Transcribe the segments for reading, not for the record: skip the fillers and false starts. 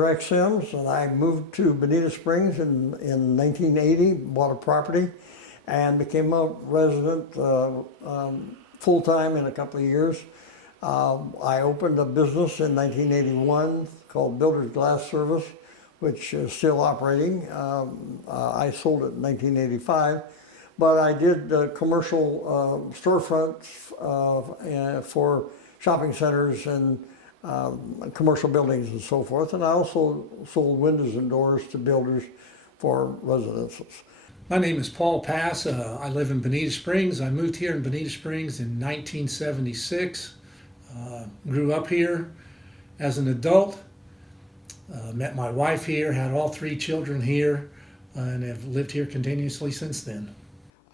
Rex Sims, and I moved to Bonita Springs in 1980, bought a property, and became a resident full-time in a couple of years. I opened a business in 1981 called Builder's Glass Service, which is still operating. I sold it in 1985, but I did commercial storefronts for shopping centers and commercial buildings and so forth. And I also sold windows and doors to builders for residences. My name is Paul Pass. I live in Bonita Springs. I moved here in Bonita Springs in 1976. Grew up here as an adult. Met my wife here, had all three children here, and have lived here continuously since then.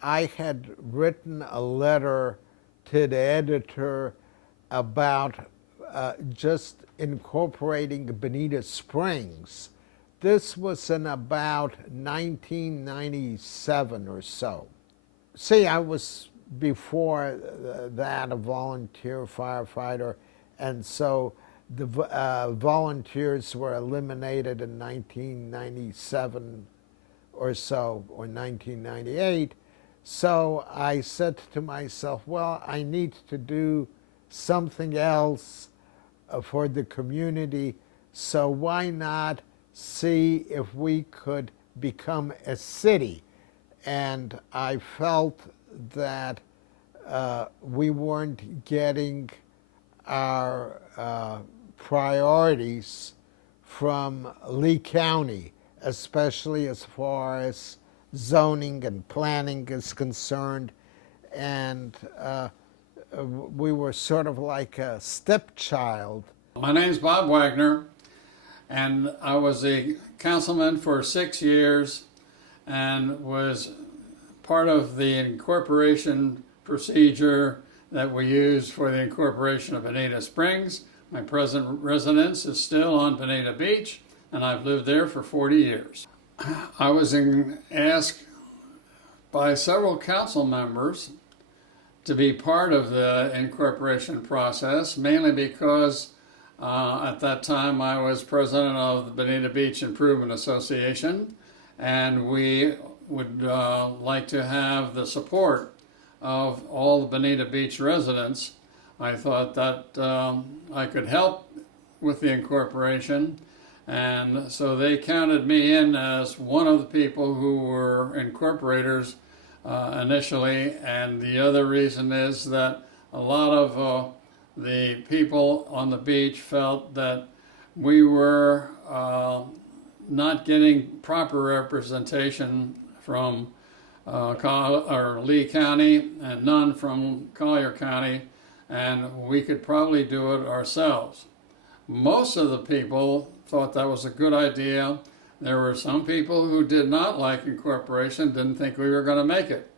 I had written a letter to the editor about just incorporating Bonita Springs. This was in about 1997 or so. See, I was before that a volunteer firefighter, and so the volunteers were eliminated in 1997 or so, or 1998. So I said to myself, well, I need to do something else for the community, so why not see if we could become a city? And I felt that we weren't getting our priorities from Lee County, especially as far as zoning and planning is concerned. And we were sort of like a stepchild. My name's Bob Wagner, and I was a councilman for 6 years and was part of the incorporation procedure that we used for the incorporation of Bonita Springs. My present residence is still on Bonita Beach, and I've lived there for 40 years. I was asked by several council members to be part of the incorporation process, mainly because at that time I was president of the Bonita Beach Improvement Association, and we would like to have the support of all the Bonita Beach residents. I thought that I could help with the incorporation, and so they counted me in as one of the people who were incorporators initially. And the other reason is that a lot of the people on the beach felt that we were not getting proper representation from Lee County and none from Collier County, and we could probably do it ourselves. Most of the people thought that was a good idea. There were some people who did not like incorporation, didn't think we were going to make it.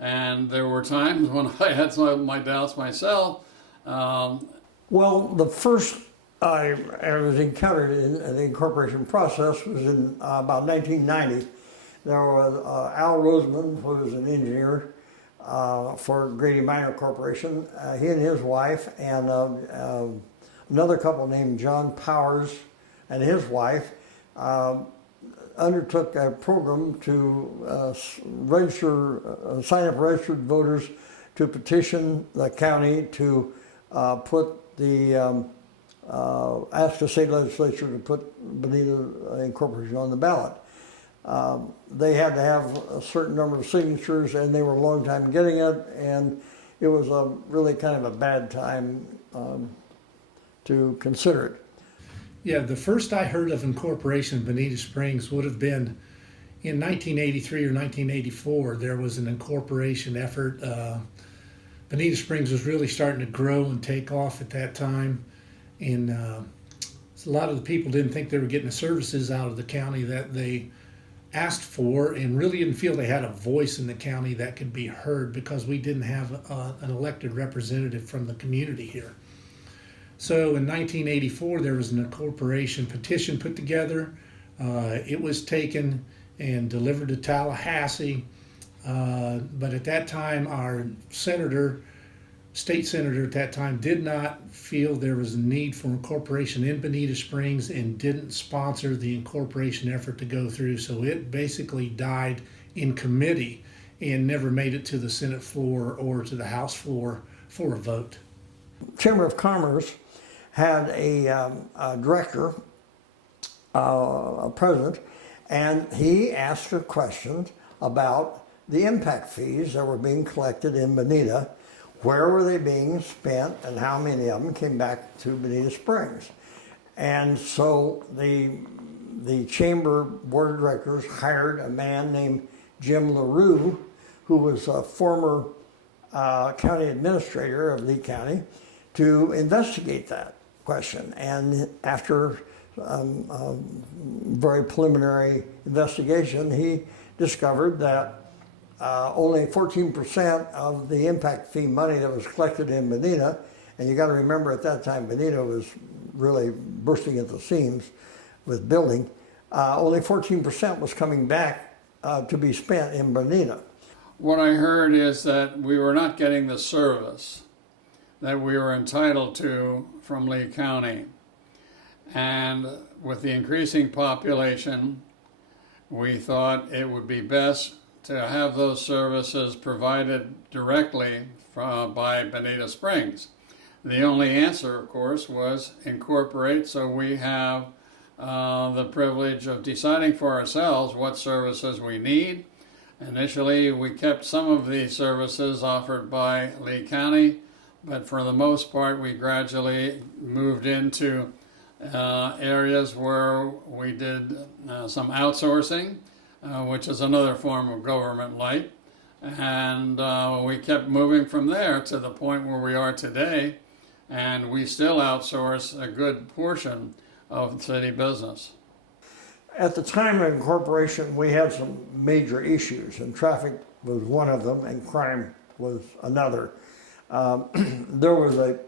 And there were times when I had some of my doubts myself. Well, the first I was encountered in the incorporation process was in about 1990. There was Al Roseman, who was an engineer for Grady Minor Corporation. He and his wife, and another couple named John Powers and his wife undertook a program to sign up registered voters to petition the county to put the ask the state legislature to put Bonita Incorporation on the ballot. They had to have a certain number of signatures, and they were a long time getting it, and it was a really kind of a bad time to consider it. Yeah, the first I heard of incorporation in Bonita Springs would have been in 1983 or 1984. There was an incorporation effort. Bonita Springs was really starting to grow and take off at that time, and a lot of the people didn't think they were getting the services out of the county that they asked for, and really didn't feel they had a voice in the county that could be heard because we didn't have an elected representative from the community here. So in 1984, there was an incorporation petition put together. It was taken and delivered to Tallahassee. But at that time, our senator state senator at that time did not feel there was a need for incorporation in Bonita Springs and didn't sponsor the incorporation effort to go through. So it basically died in committee and never made it to the Senate floor or to the House floor for a vote. Chamber of Commerce had a director, a president, and he asked a question about the impact fees that were being collected in Bonita. Where were they being spent, and how many of them came back to Bonita Springs? And so the chamber board of directors hired a man named Jim LaRue, who was a former county administrator of Lee County, to investigate that question. And after very preliminary investigation, he discovered that only 14% of the impact fee money that was collected in Bonita, and you got to remember at that time Bonita was really bursting at the seams with building, only 14% was coming back to be spent in Bonita. What I heard is that we were not getting the service that we were entitled to from Lee County. And with the increasing population, we thought it would be best to have those services provided directly by Bonita Springs. The only answer, of course, was incorporate, so we have the privilege of deciding for ourselves what services we need. Initially, we kept some of the services offered by Lee County, but for the most part, we gradually moved into areas where we did some outsourcing, which is another form of government-like, and we kept moving from there to the point where we are today, and we still outsource a good portion of city business. At the time of incorporation, we had some major issues, and traffic was one of them, and crime was another. There was a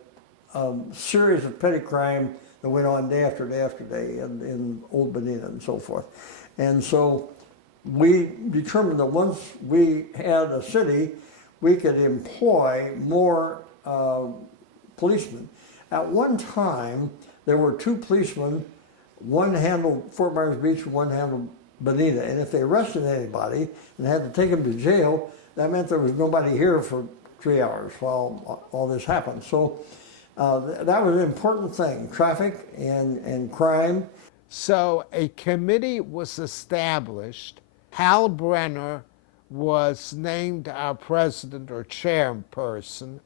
series of petty crime that went on day after day after day in Old Bonita and so forth. And so we determined that once we had a city, we could employ more policemen. At one time, there were 2 policemen. One handled Fort Myers Beach and one handled Bonita. And if they arrested anybody and had to take them to jail, that meant there was nobody here for 3 hours while all this happened. So that was an important thing, traffic and crime. So a committee was established. Hal Brenner was named our president or chairperson,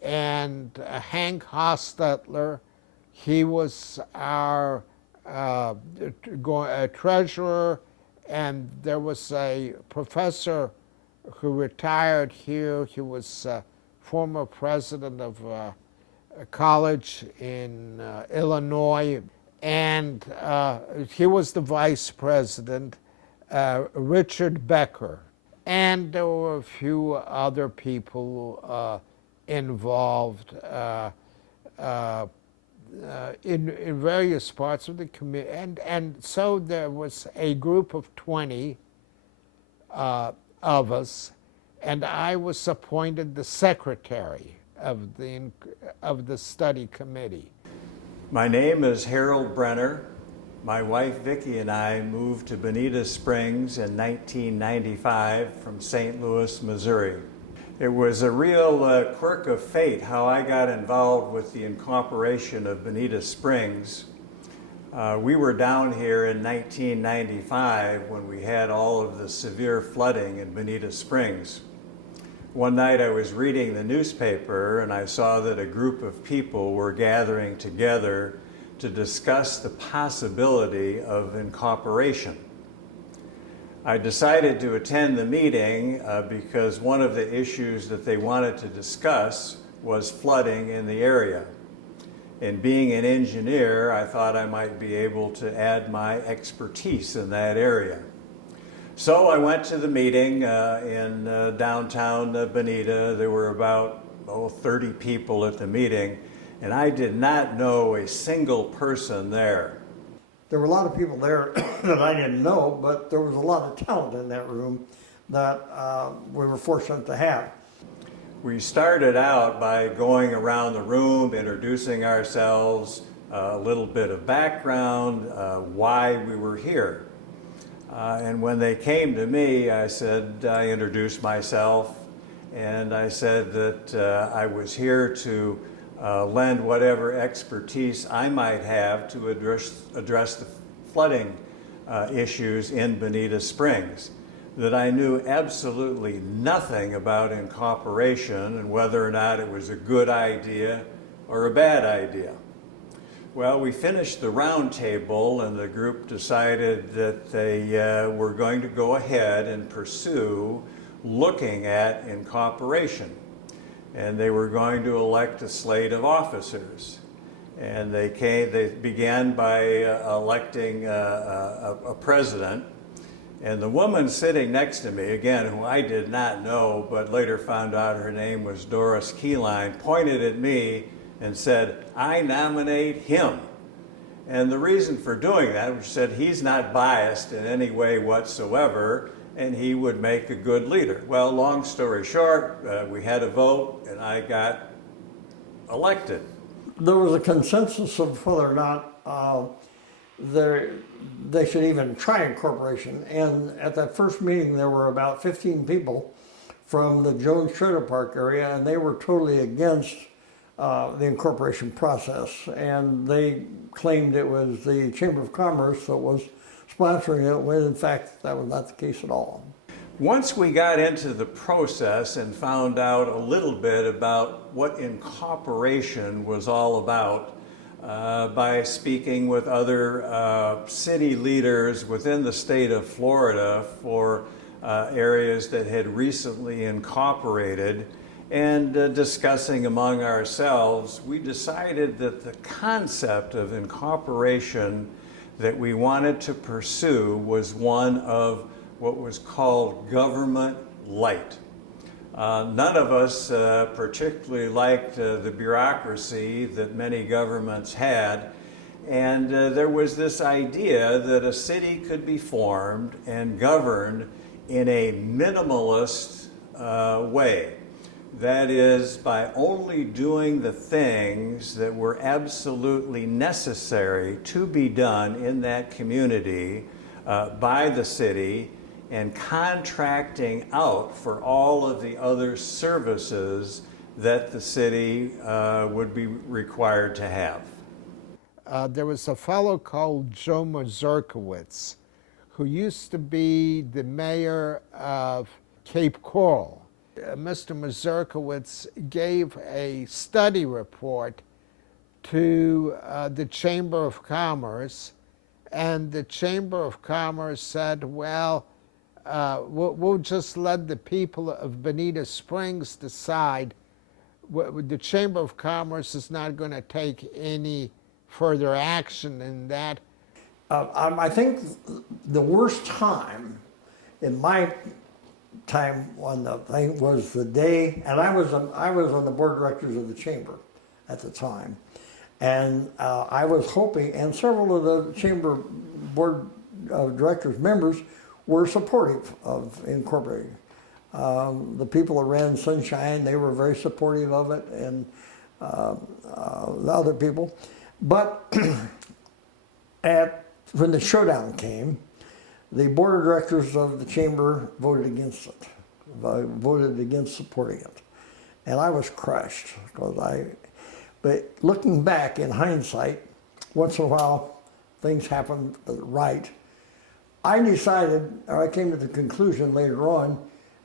and Hank Hostetler, he was our treasurer, and there was a professor who retired here. He was former president of a college in Illinois, and he was the vice president, Richard Becker. And there were a few other people involved in various parts of the community. And so there was a group of 20 of us, and I was appointed the secretary of the study committee. My name is Harold Brenner. My wife Vicki and I moved to Bonita Springs in 1995 from St. Louis, Missouri. It was a real quirk of fate how I got involved with the incorporation of Bonita Springs. We were down here in 1995 when we had all of the severe flooding in Bonita Springs. One night I was reading the newspaper and I saw that a group of people were gathering together to discuss the possibility of incorporation. I decided to attend the meeting because one of the issues that they wanted to discuss was flooding in the area. And being an engineer, I thought I might be able to add my expertise in that area. So I went to the meeting in downtown Bonita. There were about 30 people at the meeting, and I did not know a single person there. There were a lot of people there that I didn't know, but there was a lot of talent in that room that we were fortunate to have. We started out by going around the room, introducing ourselves, a little bit of background, why we were here. And when they came to me, I introduced myself, and I said that I was here to lend whatever expertise I might have to address the flooding issues in Bonita Springs, that I knew absolutely nothing about incorporation and whether or not it was a good idea or a bad idea. Well, we finished the round table, and the group decided that they were going to go ahead and pursue looking at incorporation. And they were going to elect a slate of officers. And they began by electing a president. And the woman sitting next to me, again, who I did not know, but later found out her name was Doris Keyline, pointed at me and said, "I nominate him." And the reason for doing that was said he's not biased in any way whatsoever, and he would make a good leader. Well, long story short, we had a vote, and I got elected. There was a consensus of whether or not they should even try incorporation. And at that first meeting, there were about 15 people from the Jones Trailer Park area, and they were totally against the incorporation process. And they claimed it was the Chamber of Commerce that was sponsoring it, when in fact that was not the case at all. Once we got into the process and found out a little bit about what incorporation was all about, by speaking with other city leaders within the state of Florida for areas that had recently incorporated, and discussing among ourselves, we decided that the concept of incorporation that we wanted to pursue was one of what was called government light. None of us particularly liked the bureaucracy that many governments had, and there was this idea that a city could be formed and governed in a minimalist way. That is, by only doing the things that were absolutely necessary to be done in that community by the city, and contracting out for all of the other services that the city would be required to have. There was a fellow called Joe Mazurkowitz, who used to be the mayor of Cape Coral. Mr. Mazurkowitz gave a study report to the Chamber of Commerce, and the Chamber of Commerce said, well, we'll just let the people of Bonita Springs decide. The Chamber of Commerce is not going to take any further action in that. I think the worst time in my time on the thing was the day, and I was on the board of directors of the chamber at the time, and I was hoping, and several of the chamber board of directors members were supportive of incorporating. The people that ran Sunshine, they were very supportive of it, and the other people. But when the showdown came, the board of directors of the chamber voted against it, voted against supporting it. And I was crushed, but looking back in hindsight, once in a while things happen right. I decided, or I came to the conclusion later on,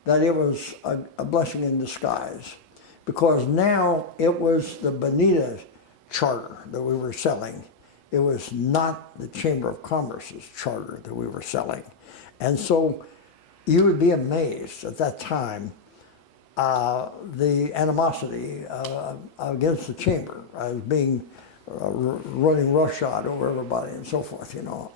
that it was a blessing in disguise, because now it was the Bonita charter that we were selling. It was not the Chamber of Commerce's charter that we were selling. And so you would be amazed at that time, the animosity against the chamber as being running roughshod over everybody and so forth, you know.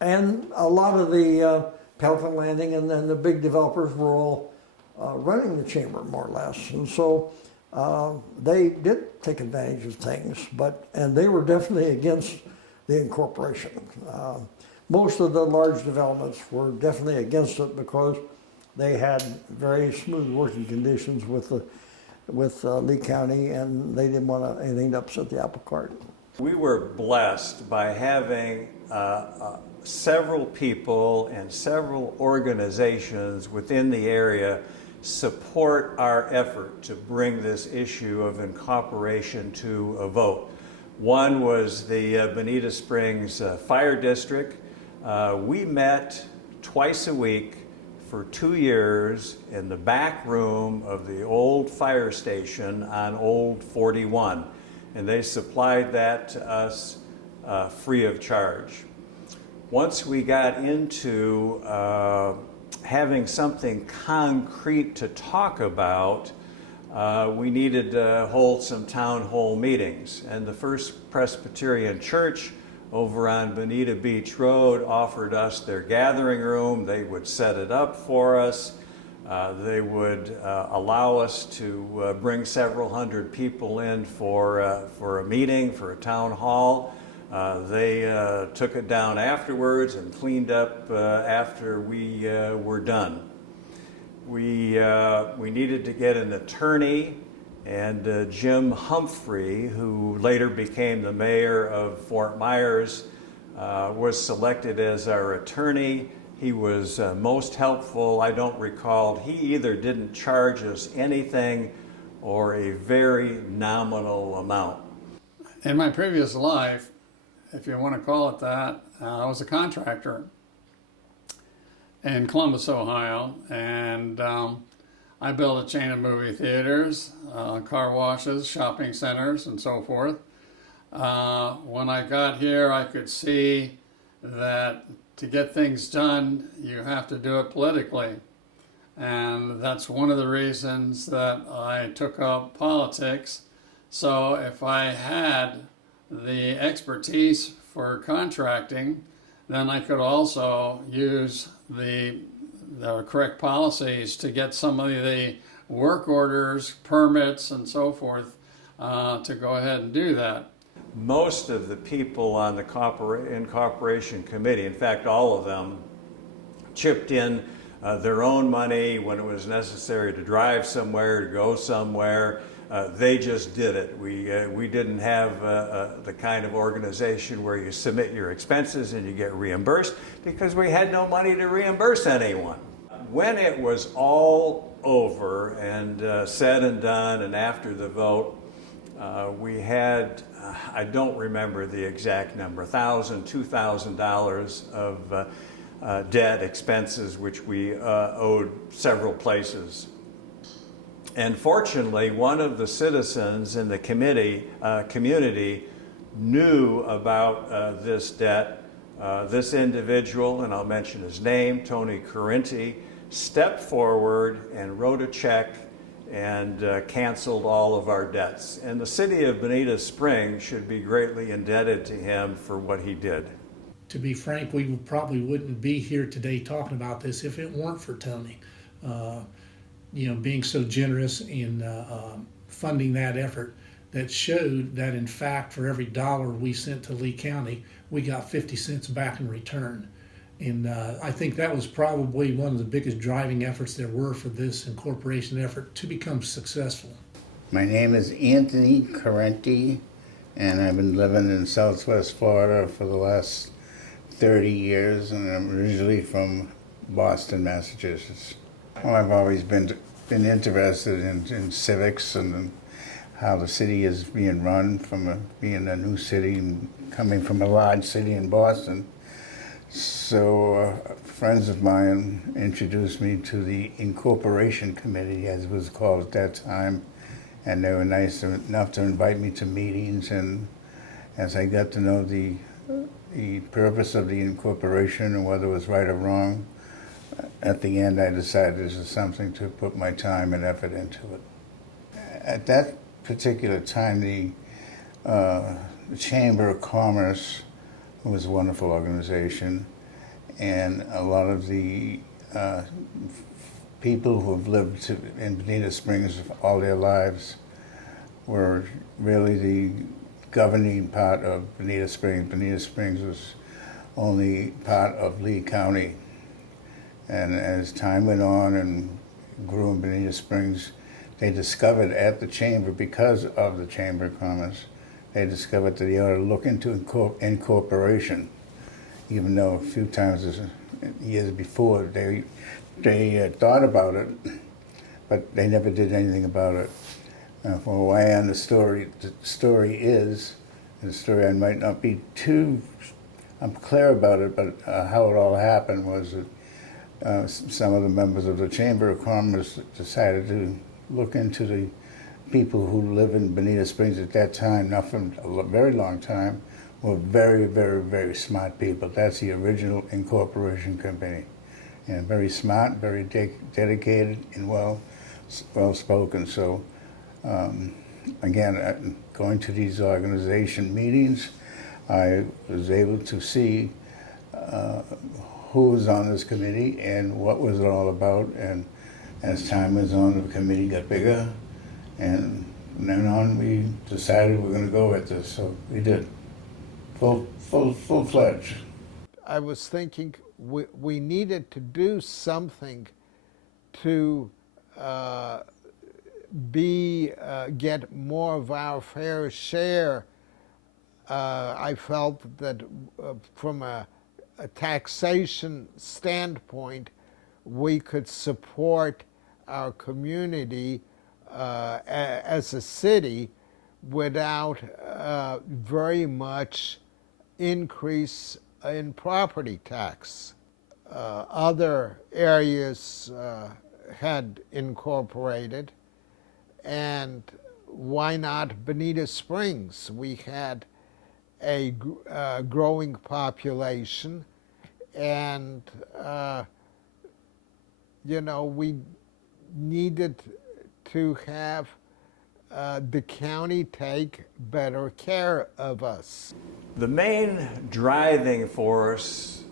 And a lot of the Pelican Landing and then the big developers were all running the chamber more or less. And so they did take advantage of things, and they were definitely against the incorporation. Most of the large developments were definitely against it because They had very smooth working conditions with Lee County, and they didn't want anything to upset the apple cart. We were blessed by having several people and several organizations within the area support our effort to bring this issue of incorporation to a vote. One was the Bonita Springs Fire District. We met twice a week for 2 years in the back room of the old fire station on Old 41, and they supplied that to us free of charge. Once we got into having something concrete to talk about, we needed to hold some town hall meetings, and the First Presbyterian Church over on Bonita Beach Road offered us their gathering room. They would set it up for us. They would allow us to bring several hundred people in for a meeting, for a town hall. They took it down afterwards and cleaned up after we were done. We needed to get an attorney, and Jim Humphrey, who later became the mayor of Fort Myers, was selected as our attorney. He was most helpful. I don't recall, he either didn't charge us anything or a very nominal amount. In my previous life, if you want to call it that, I was a contractor in Columbus, Ohio, and I built a chain of movie theaters, car washes, shopping centers, and so forth. When I got here, I could see that to get things done, you have to do it politically. And that's one of the reasons that I took up politics. So if I had the expertise for contracting, then I could also use the correct policies to get some of the work orders, permits, and so forth to go ahead and do that. Most of the people on the incorporation committee, in fact all of them, chipped in their own money when it was necessary to drive somewhere, to go somewhere. They just did it. We didn't have the kind of organization where you submit your expenses and you get reimbursed, because we had no money to reimburse anyone. When it was all over and said and done, and after the vote, we had, I don't remember the exact number, $1,000, $2,000 of debt expenses, which we owed several places. And fortunately, one of the citizens in the community knew about this debt. This individual, and I'll mention his name, Tony Correnti, stepped forward and wrote a check and canceled all of our debts. And the city of Bonita Springs should be greatly indebted to him for what he did. To be frank, we probably wouldn't be here today talking about this if it weren't for Tony. Being so generous in funding that effort, that showed that in fact for every dollar we sent to Lee County, we got 50 cents back in return. And I think that was probably one of the biggest driving efforts there were for this incorporation effort to become successful. My name is Anthony Correnti, and I've been living in Southwest Florida for the last 30 years, and I'm originally from Boston, Massachusetts. Well, I've always been interested in civics and how the city is being run from being a new city and coming from a large city in Boston. So friends of mine introduced me to the Incorporation Committee, as it was called at that time, and they were nice enough to invite me to meetings. And as I got to know the purpose of the incorporation and whether it was right or wrong, at the end I decided this is something to put my time and effort into it. At that particular time, the Chamber of Commerce was a wonderful organization, and a lot of the people who have lived in Bonita Springs all their lives were really the governing part of Bonita Springs. Bonita Springs was only part of Lee County, And as time went on and grew in Bonita Springs, they discovered at the chamber, because of the Chamber of Commerce, they discovered that they ought to look into incorporation, even though a few times years before they thought about it, but they never did anything about it. From what I understand, the story is, and the story I might not be too clear about it, but how it all happened was that some of the members of the Chamber of Commerce decided to look into the people who live in Bonita Springs at that time, not from a very long time, were very, very, very smart people. That's the original incorporation company. And very smart, very dedicated, and well spoken. So again, going to these organization meetings, I was able to see who was on this committee and what was it all about. And as time went on, the committee got bigger, and from then on we decided we're going to go with this. So we did, full-fledged. I was thinking we needed to do something to get more of our fair share. I felt that from a taxation standpoint, we could support our community as a city without very much increase in property tax. Other areas had incorporated, and why not Bonita Springs? We had a growing population, and you know, we needed to have the county take better care of us. The main driving force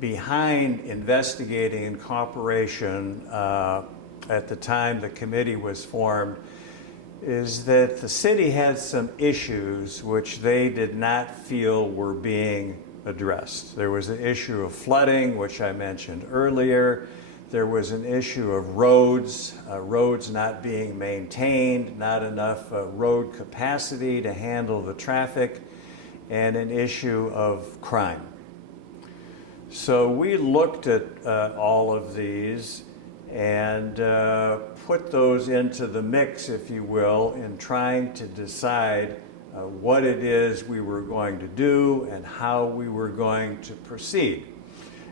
behind investigating incorporation at the time the committee was formed is that the city had some issues which they did not feel were being addressed. There was an issue of flooding, which I mentioned earlier. There was an issue of roads not being maintained, not enough road capacity to handle the traffic, and an issue of crime. So we looked at all of these and put those into the mix, if you will, in trying to decide what it is we were going to do and how we were going to proceed.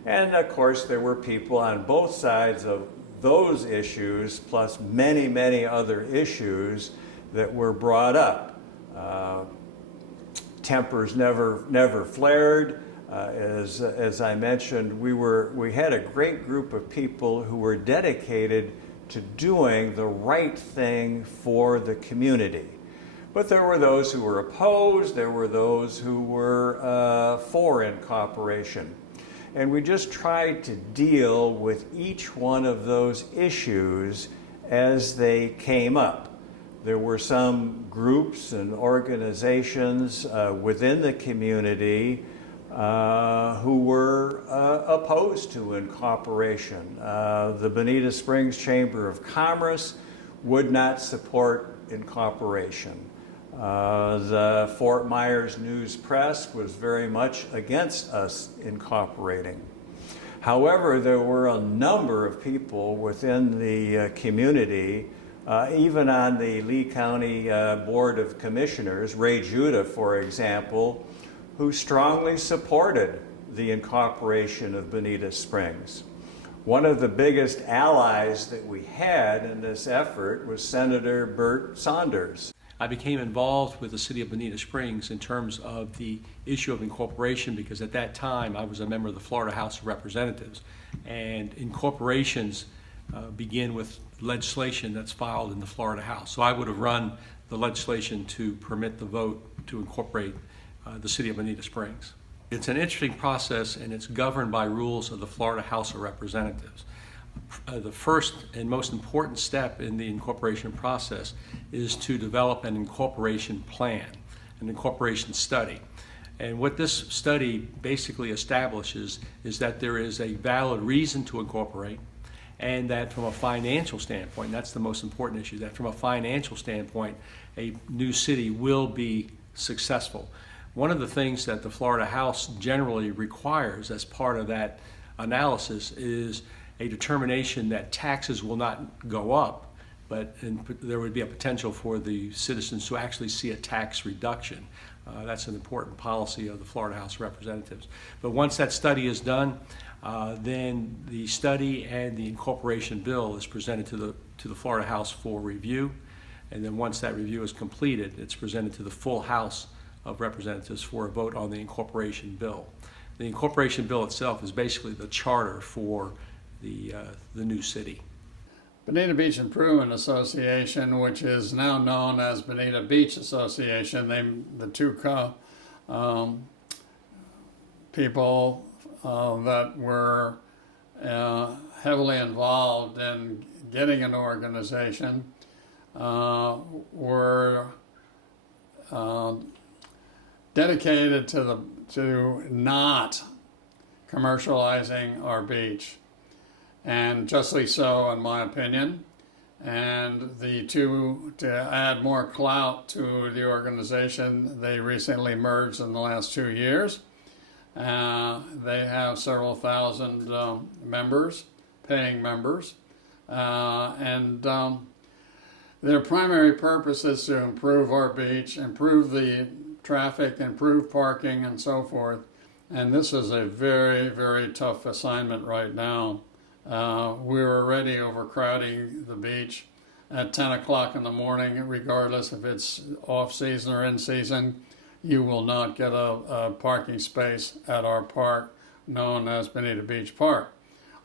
And of course, there were people on both sides of those issues, plus many, many other issues that were brought up. Tempers never flared. As I mentioned, we had a great group of people who were dedicated to doing the right thing for the community. But there were those who were opposed, there were those who were for incorporation. And we just tried to deal with each one of those issues as they came up. There were some groups and organizations within the community who were opposed to incorporation. The Bonita Springs Chamber of Commerce would not support incorporation. The Fort Myers News Press was very much against us incorporating. However, there were a number of people within the community, even on the Lee County Board of Commissioners, Ray Judah, for example, who strongly supported the incorporation of Bonita Springs. One of the biggest allies that we had in this effort was Senator Bert Saunders. I became involved with the city of Bonita Springs in terms of the issue of incorporation because at that time I was a member of the Florida House of Representatives, and incorporations begin with legislation that's filed in the Florida House. So I would have run the legislation to permit the vote to incorporate the city of Bonita Springs. It's an interesting process, and it's governed by rules of the Florida House of Representatives. The first and most important step in the incorporation process is to develop an incorporation plan, an incorporation study. And what this study basically establishes is that there is a valid reason to incorporate, and that from a financial standpoint, and that's the most important issue, that from a financial standpoint, a new city will be successful. One of the things that the Florida House generally requires as part of that analysis is a determination that taxes will not go up, but there would be a potential for the citizens to actually see a tax reduction. That's an important policy of the Florida House of Representatives. But once that study is done, then the study and the incorporation bill is presented to the Florida House for review. And then once that review is completed, it's presented to the full House of Representatives for a vote on the incorporation bill. The incorporation bill itself is basically the charter for the new city. Bonita Beach Improvement Association, which is now known as Bonita Beach Association, the two people that were heavily involved in getting an organization were dedicated to not commercializing our beach, and justly so in my opinion. And to add more clout to the organization, they recently merged in the last 2 years. They have several thousand members, paying members, and their primary purpose is to improve our beach, improve the traffic, improve parking, and so forth. And this is a very, very tough assignment right now. We're already overcrowding the beach at 10 o'clock in the morning, regardless if it's off-season or in-season. You will not get a parking space at our park, known as Bonita Beach Park.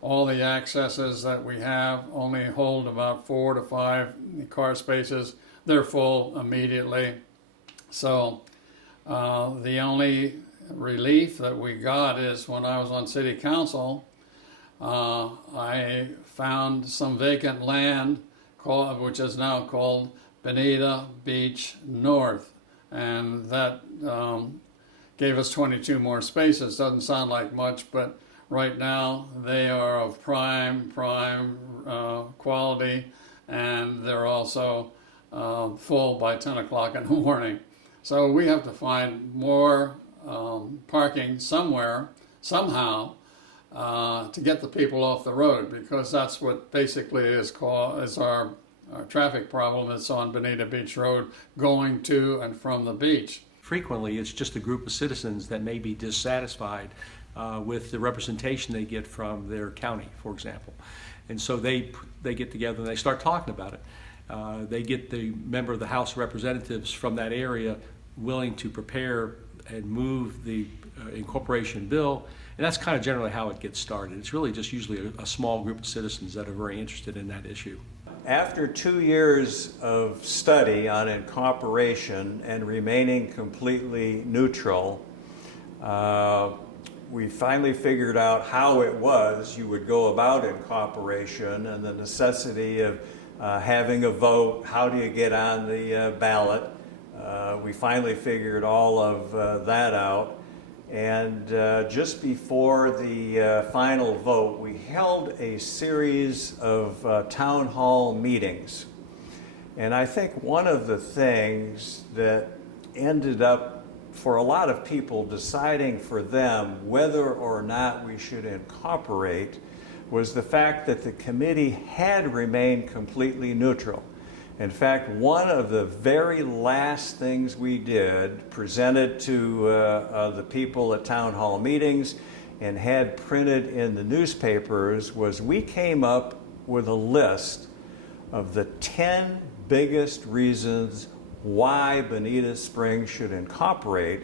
All the accesses that we have only hold about 4 to 5 car spaces. They're full immediately. So the only relief that we got is when I was on city council, I found some vacant land which is now called Bonita Beach North, and that gave us 22 more spaces. Doesn't sound like much, but right now they are of prime quality, and they're also full by 10 o'clock in the morning. So we have to find more parking somewhere, somehow, to get the people off the road, because that's what basically is our traffic problem. It's on Bonita Beach Road going to and from the beach. Frequently, it's just a group of citizens that may be dissatisfied with the representation they get from their county, for example. And so they get together and they start talking about it. They get the member of the House of Representatives from that area willing to prepare and move the incorporation bill. And that's kind of generally how it gets started. It's really just usually a small group of citizens that are very interested in that issue. After 2 years of study on incorporation and remaining completely neutral, we finally figured out how it was you would go about incorporation and the necessity of having a vote. How do you get on the ballot? We finally figured all of that out. And just before the final vote, we held a series of town hall meetings. And I think one of the things that ended up for a lot of people deciding for them whether or not we should incorporate was the fact that the committee had remained completely neutral. In fact, one of the very last things we did, presented to the people at town hall meetings and had printed in the newspapers, was we came up with a list of the 10 biggest reasons why Bonita Springs should incorporate,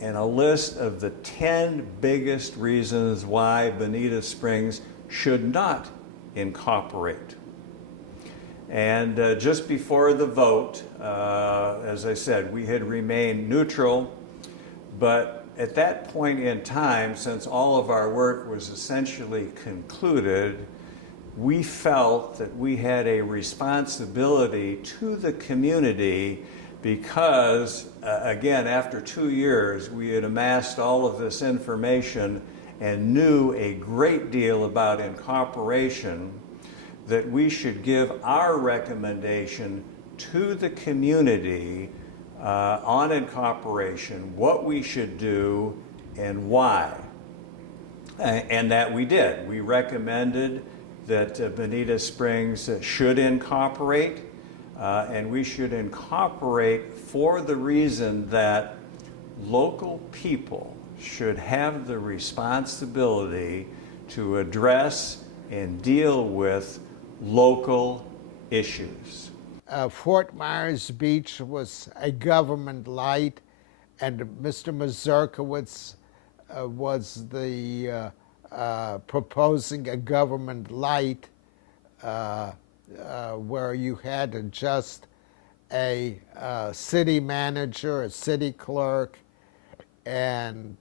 and a list of the 10 biggest reasons why Bonita Springs should not incorporate. And just before the vote, as I said, we had remained neutral, but at that point in time, since all of our work was essentially concluded, we felt that we had a responsibility to the community, because, again, after 2 years, we had amassed all of this information and knew a great deal about incorporation, that we should give our recommendation to the community on incorporation, what we should do and why. And that we did. We recommended that Bonita Springs should incorporate, and we should incorporate for the reason that local people should have the responsibility to address and deal with local issues. Fort Myers Beach was a government light, and Mr. Mazurkowitz was the proposing a government light where you had just a city manager, a city clerk, and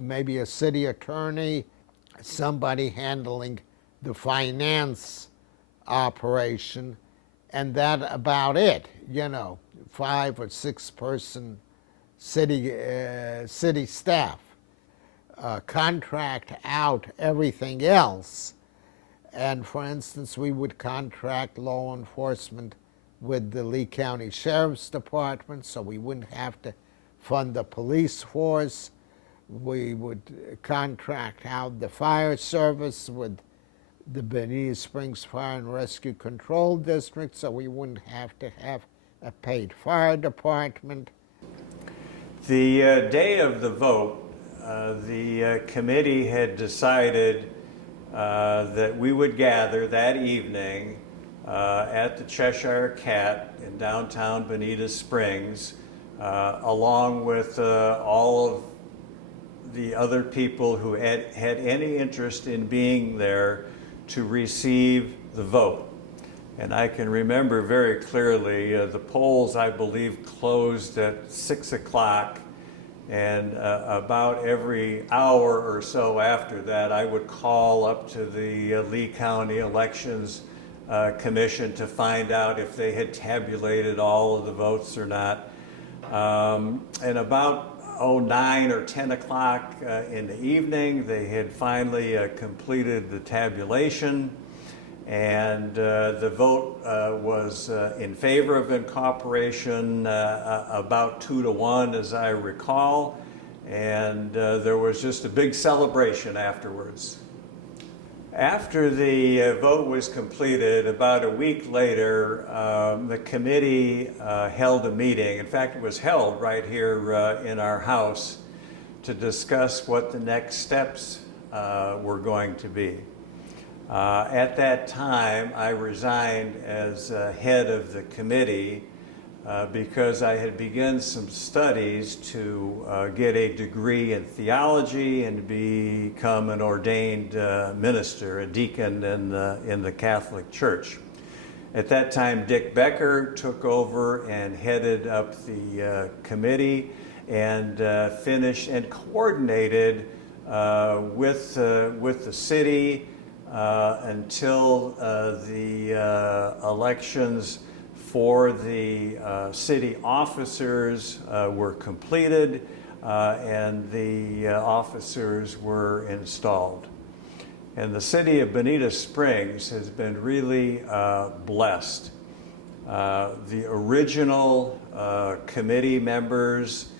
maybe a city attorney, somebody handling the finance operation, and that about it. 5 or 6 person city staff. Contract out everything else. And for instance, we would contract law enforcement with the Lee County Sheriff's Department, so we wouldn't have to fund the police force. We would contract out the fire service with the Bonita Springs Fire and Rescue Control District, so we wouldn't have to have a paid fire department. The day of the vote, the committee had decided that we would gather that evening at the Cheshire Cat in downtown Bonita Springs, along with all of the other people who had any interest in being there to receive the vote. And I can remember very clearly the polls, I believe, closed at 6 o'clock, and about every hour or so after that, I would call up to the Lee County Elections Commission to find out if they had tabulated all of the votes or not. And about 9 or 10 o'clock in the evening, they had finally completed the tabulation, and the vote was in favor of incorporation, about 2-1 as I recall, and there was just a big celebration afterwards. After the vote was completed, about a week later, the committee held a meeting. In fact, it was held right here in our house to discuss what the next steps were going to be. At that time, I resigned as head of the committee because I had begun some studies to get a degree in theology and become an ordained minister, a deacon in the Catholic Church. At that time, Dick Becker took over and headed up the committee and finished and coordinated with the city until the elections for the city officers were completed and the officers were installed. And the city of Bonita Springs has been really blessed. The original committee members,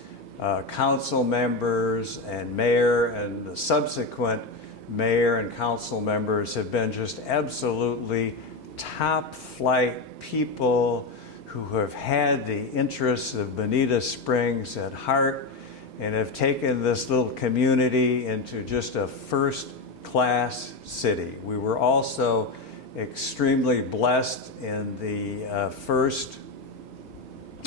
council members, and mayor, and the subsequent mayor and council members have been just absolutely top flight people who have had the interests of Bonita Springs at heart and have taken this little community into just a first-class city. We were also extremely blessed in the first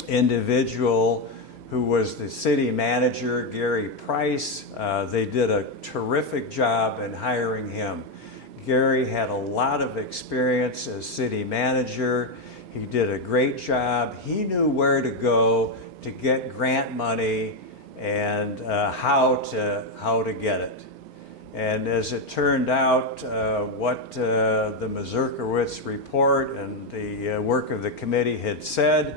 individual who was the city manager, Gary Price. They did a terrific job in hiring him. Gary had a lot of experience as city manager. He did a great job. He knew where to go to get grant money and how to get it. And as it turned out, what the Mazurkowitz report and the work of the committee had said,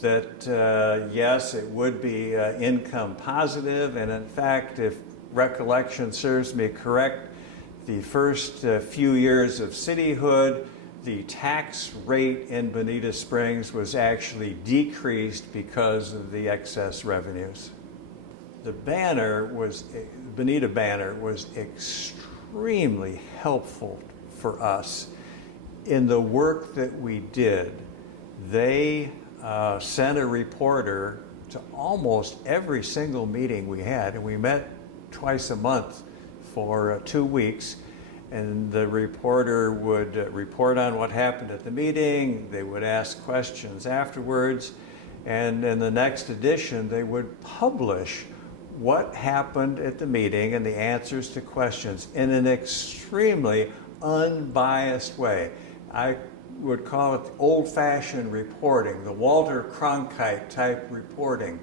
that yes, it would be income positive, and in fact, if recollection serves me correct, the first few years of cityhood, the tax rate in Bonita Springs was actually decreased because of the excess revenues. The banner was, Bonita Banner was extremely helpful for us in the work that we did. They sent a reporter to almost every single meeting we had, and we met twice a month for 2 weeks. And the reporter would report on what happened at the meeting. They would ask questions afterwards. And in the next edition, they would publish what happened at the meeting and the answers to questions in an extremely unbiased way. I would call it old-fashioned reporting, the Walter Cronkite type reporting,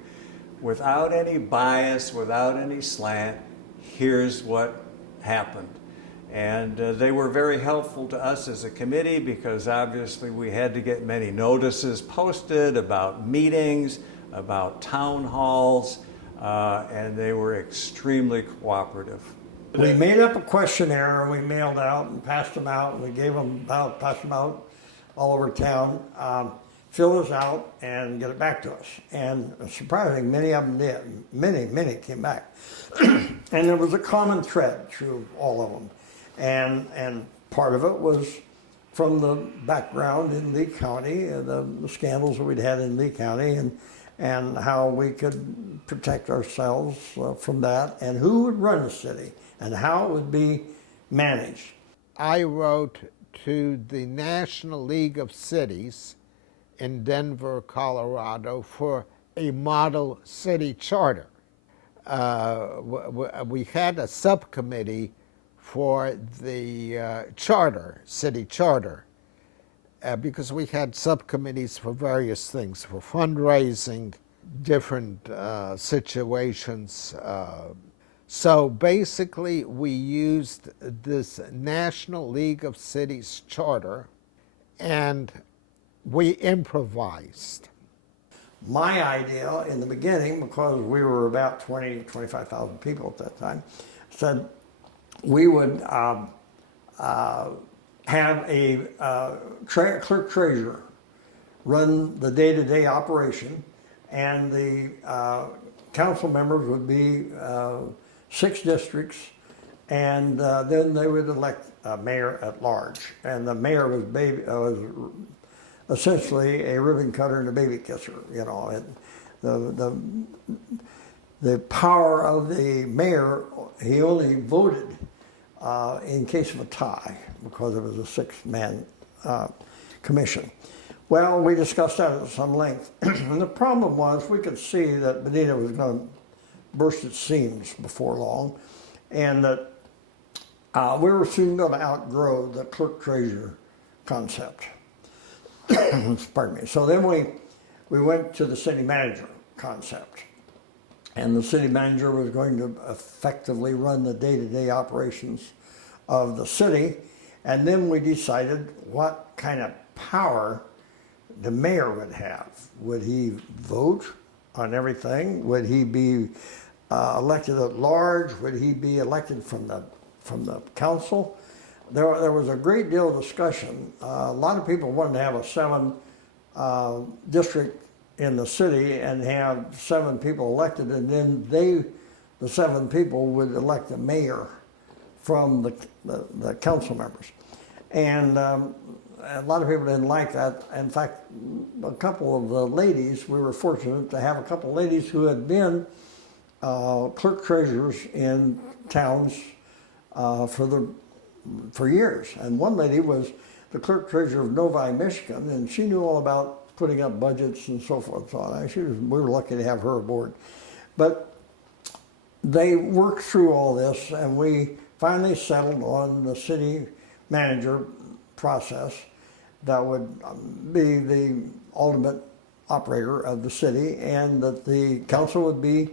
without any bias, without any slant. Here's what happened. And they were very helpful to us as a committee because obviously we had to get many notices posted about meetings, about town halls, and they were extremely cooperative. We made up a questionnaire and we mailed out and passed them out, and we gave them out, passed them out all over town. Fill this out and get it back to us. And surprisingly, many of them did. Many came back. And there was a common thread through all of them. And part of it was from the background in Lee County, the scandals that we'd had in Lee County, and how we could protect ourselves from that, and who would run the city, and how it would be managed. I wrote to the National League of Cities in Denver, Colorado, for a model city charter. We had a subcommittee for the city charter, because we had subcommittees for various things, for fundraising, different situations. So basically, we used this National League of Cities charter, and we improvised. My idea in the beginning, because we were about 20, 25,000 people at that time, said we would have a clerk treasurer run the day-to-day operation, and the council members would be 6 districts, and then they would elect a mayor at large. And the mayor was essentially a ribbon cutter and a baby kisser, you know. The power of the mayor, he only voted in case of a tie, because it was a 6-man commission. Well, we discussed that at some length. And the problem was we could see that Bonita was going to burst its seams before long, and that we were soon going to outgrow the clerk-treasurer concept. Pardon me. So then we went to the city manager concept. And the city manager was going to effectively run the day-to-day operations of the city. And then we decided what kind of power the mayor would have. Would he vote on everything? Would he be elected at large? Would he be elected from the council? There was a great deal of discussion. A lot of people wanted to have a 7 district in the city and have 7 people elected, and then the 7 people would elect a mayor from the council members. And a lot of people didn't like that. In fact, a couple of the ladies, we were fortunate to have a couple of ladies who had been clerk treasurers in towns for years. And one lady was the clerk treasurer of Novi, Michigan, and she knew all about putting up budgets and so forth and so on. We were lucky to have her aboard. But they worked through all this, and we finally settled on the city manager process that would be the ultimate operator of the city, and that the council would be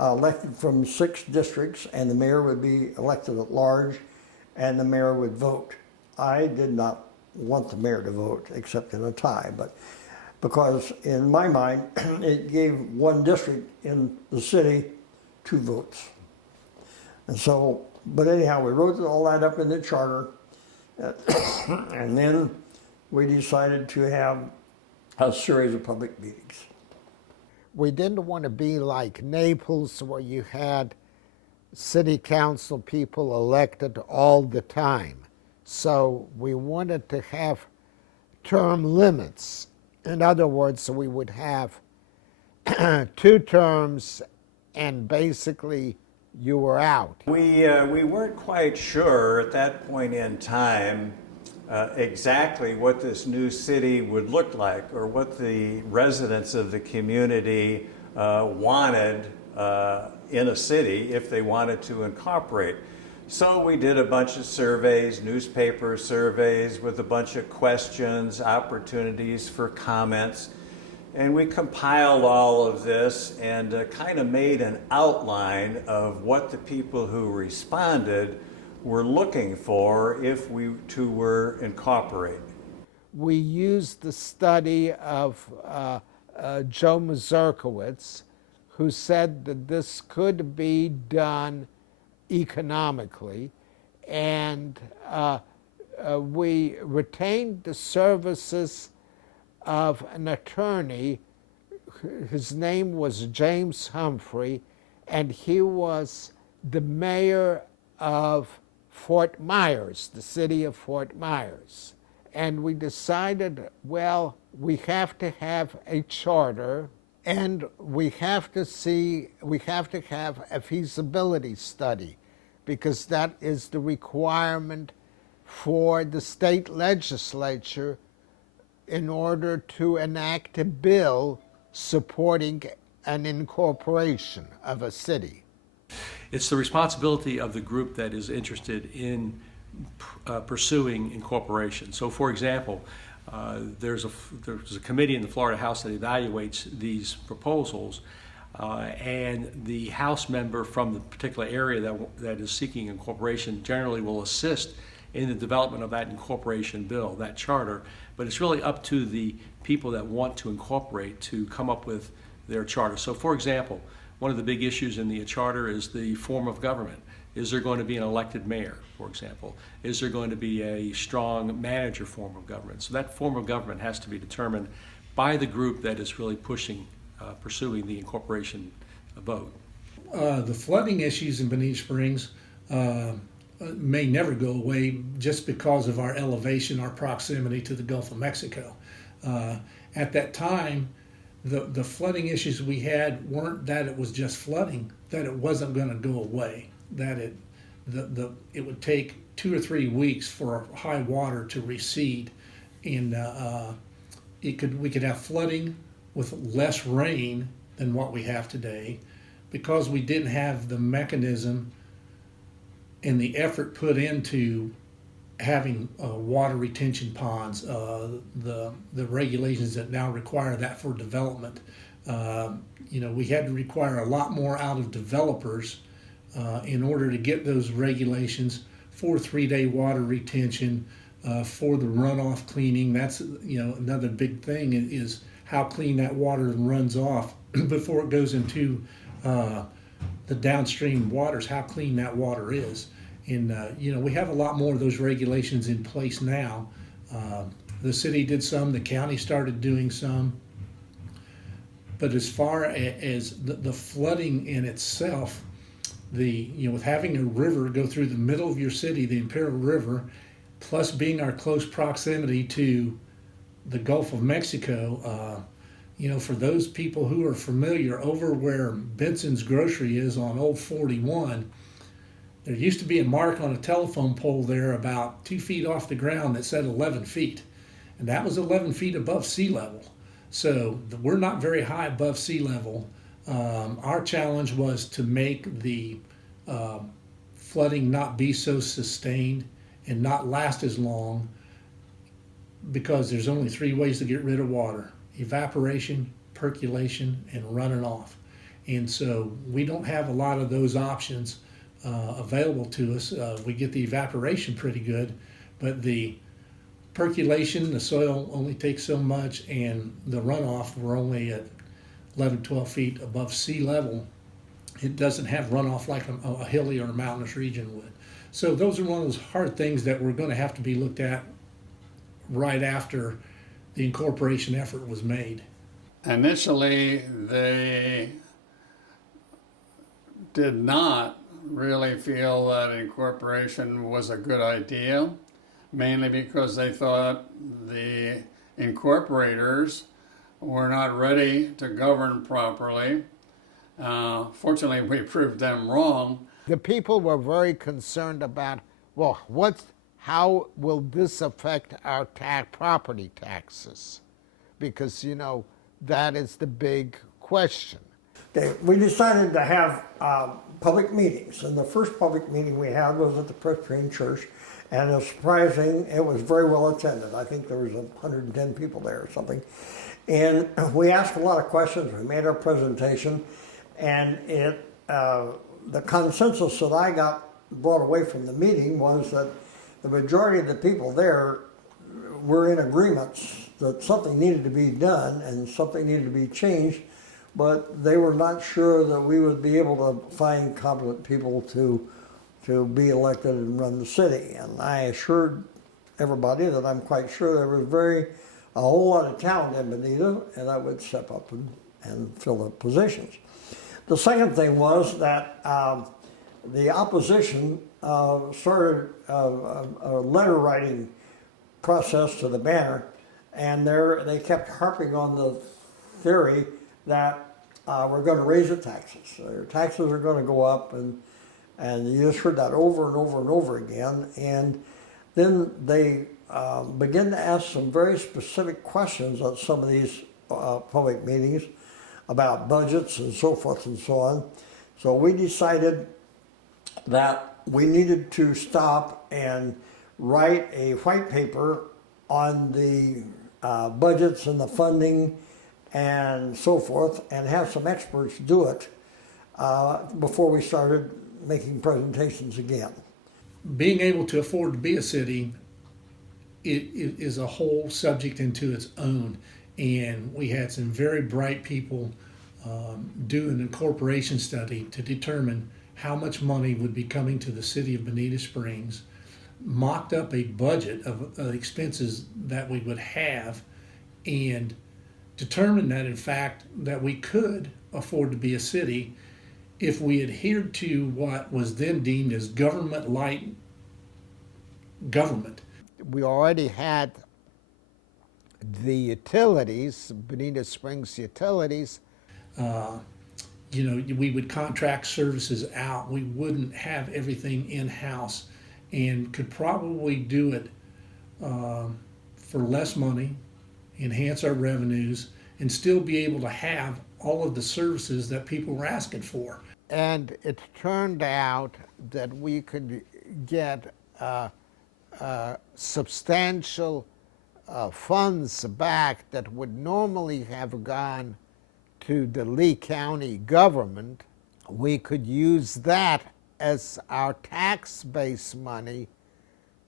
elected from 6 districts, and the mayor would be elected at large, and the mayor would vote. I did not want the mayor to vote, except in a tie, but because in my mind, it gave one district in the city 2 votes. And so, but anyhow, we wrote all that up in the charter, and then we decided to have a series of public meetings. We didn't want to be like Naples, where you had city council people elected all the time. So we wanted to have term limits. In other words, we would have 2 terms, and basically you were out. We weren't quite sure at that point in time exactly what this new city would look like, or what the residents of the community wanted in a city if they wanted to incorporate. So we did a bunch of surveys, newspaper surveys with a bunch of questions, opportunities for comments, and we compiled all of this and kind of made an outline of what the people who responded were looking for if we too were incorporated. We used the study of Joe Mazurkowitz, who said that this could be done economically, and we retained the services of an attorney. His name was James Humphrey, and he was the mayor of Fort Myers, the city of Fort Myers. And we decided, well, we have to have a charter, and we have to have a feasibility study, because that is the requirement for the state legislature in order to enact a bill supporting an incorporation of a city. It's the responsibility of the group that is interested in pursuing incorporation. So, for example, there's a committee in the Florida House that evaluates these proposals, and the House member from the particular area that is seeking incorporation generally will assist in the development of that incorporation bill, that charter. But it's really up to the people that want to incorporate to come up with their charter. So, for example, one of the big issues in the charter is the form of government. Is there going to be an elected mayor, for example? Is there going to be a strong manager form of government? So that form of government has to be determined by the group that is really pursuing the incorporation vote. The flooding issues in Bonita Springs may never go away just because of our elevation, our proximity to the Gulf of Mexico. At that time, the flooding issues we had weren't that it was just flooding, that it wasn't going to go away, that it would take 2 or 3 weeks for high water to recede, and we could have flooding with less rain than what we have today, because we didn't have the mechanism and the effort put into having water retention ponds, the regulations that now require that for development. We had to require a lot more out of developers in order to get those regulations for 3-day water retention, for the runoff cleaning. That's another big thing is how clean that water runs off before it goes into the downstream waters, how clean that water is. And we have a lot more of those regulations in place now. The city did some, the county started doing some. But as far as the flooding in itself, with having a river go through the middle of your city, the Imperial River, plus being our close proximity to the Gulf of Mexico, for those people who are familiar, over where Benson's Grocery is on Old 41, there used to be a mark on a telephone pole there about 2 feet off the ground that said 11 feet. And that was 11 feet above sea level. So we're not very high above sea level. Our challenge was to make the flooding not be so sustained and not last as long, because there's only 3 ways to get rid of water: evaporation, percolation, and running off. And so we don't have a lot of those options available to us. We get the evaporation pretty good, but the percolation, the soil only takes so much, and the runoff, we're only at 11, 12 feet above sea level. It doesn't have runoff like a hilly or a mountainous region would. So those are one of those hard things that we're going to have to be looked at right after the incorporation effort was made. Initially, they did not really feel that incorporation was a good idea, mainly because they thought the incorporators were not ready to govern properly. Fortunately, we proved them wrong. The people were very concerned about, well, how will this affect our property taxes? Because, you know, that is the big question. Okay, we decided to have public meetings, and the first public meeting we had was at the Presbyterian Church, and it was surprising, it was very well attended. I think there was 110 people there or something. And we asked a lot of questions, we made our presentation, and the consensus that I got brought away from the meeting was that the majority of the people there were in agreements that something needed to be done and something needed to be changed, but they were not sure that we would be able to find competent people to be elected and run the city. And I assured everybody that I'm quite sure there was a whole lot of talent in Bonita, and I would step up and fill the positions. The second thing was that the opposition started a letter writing process to the banner, and they kept harping on the theory that we're going to raise the taxes. Their taxes are going to go up, and you just heard that over and over and over again. And then they began to ask some very specific questions at some of these public meetings about budgets and so forth and so on. So we decided that we needed to stop and write a white paper on the budgets and the funding and so forth, and have some experts do it before we started making presentations again. Being able to afford to be a city it is a whole subject into its own, and we had some very bright people do an incorporation study to determine how much money would be coming to the city of Bonita Springs, mocked up a budget of expenses that we would have, and determined that in fact that we could afford to be a city if we adhered to what was then deemed as government-light government. We already had the utilities, Bonita Springs utilities. We would contract services out. We wouldn't have everything in-house, and could probably do it for less money, enhance our revenues, and still be able to have all of the services that people were asking for. And it turned out that we could get substantial funds back that would normally have gone to the Lee County government. We could use that as our tax base money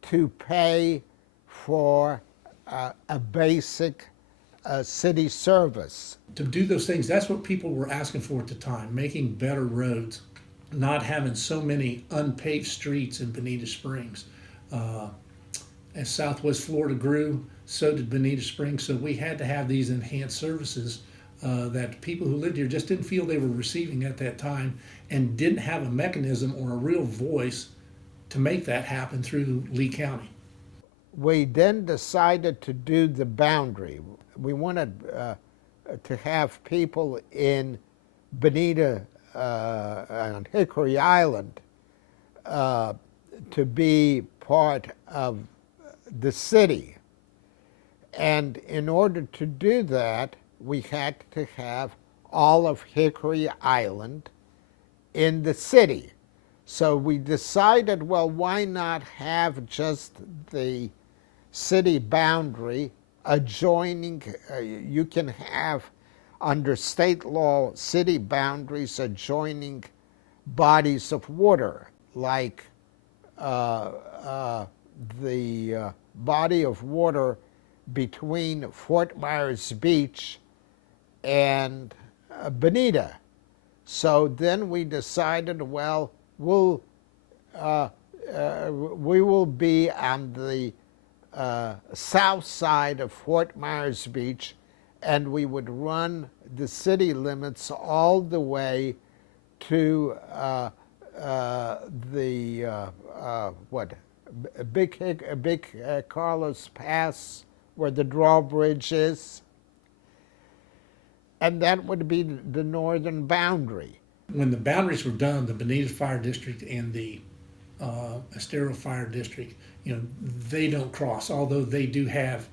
to pay for a basic city service. To do those things, that's what people were asking for at the time, making better roads, not having so many unpaved streets in Bonita Springs. As Southwest Florida grew, so did Bonita Springs, so we had to have these enhanced services that people who lived here just didn't feel they were receiving at that time, and didn't have a mechanism or a real voice to make that happen through Lee County. We then decided to do the boundary. We wanted to have people in Bonita and Hickory Island to be part of the city. And in order to do that, we had to have all of Hickory Island in the city. So we decided, well, why not have just the city boundary adjoining? You can have under state law, city boundaries adjoining bodies of water, like the body of water between Fort Myers Beach and Bonita. So then we decided, well, we will be on the south side of Fort Myers Beach, and we would run the city limits all the way to Big Carlos Pass, where the drawbridge is, and that would be the northern boundary. When the boundaries were done, the Bonita Fire District and the Estero Fire District, they don't cross, although they do have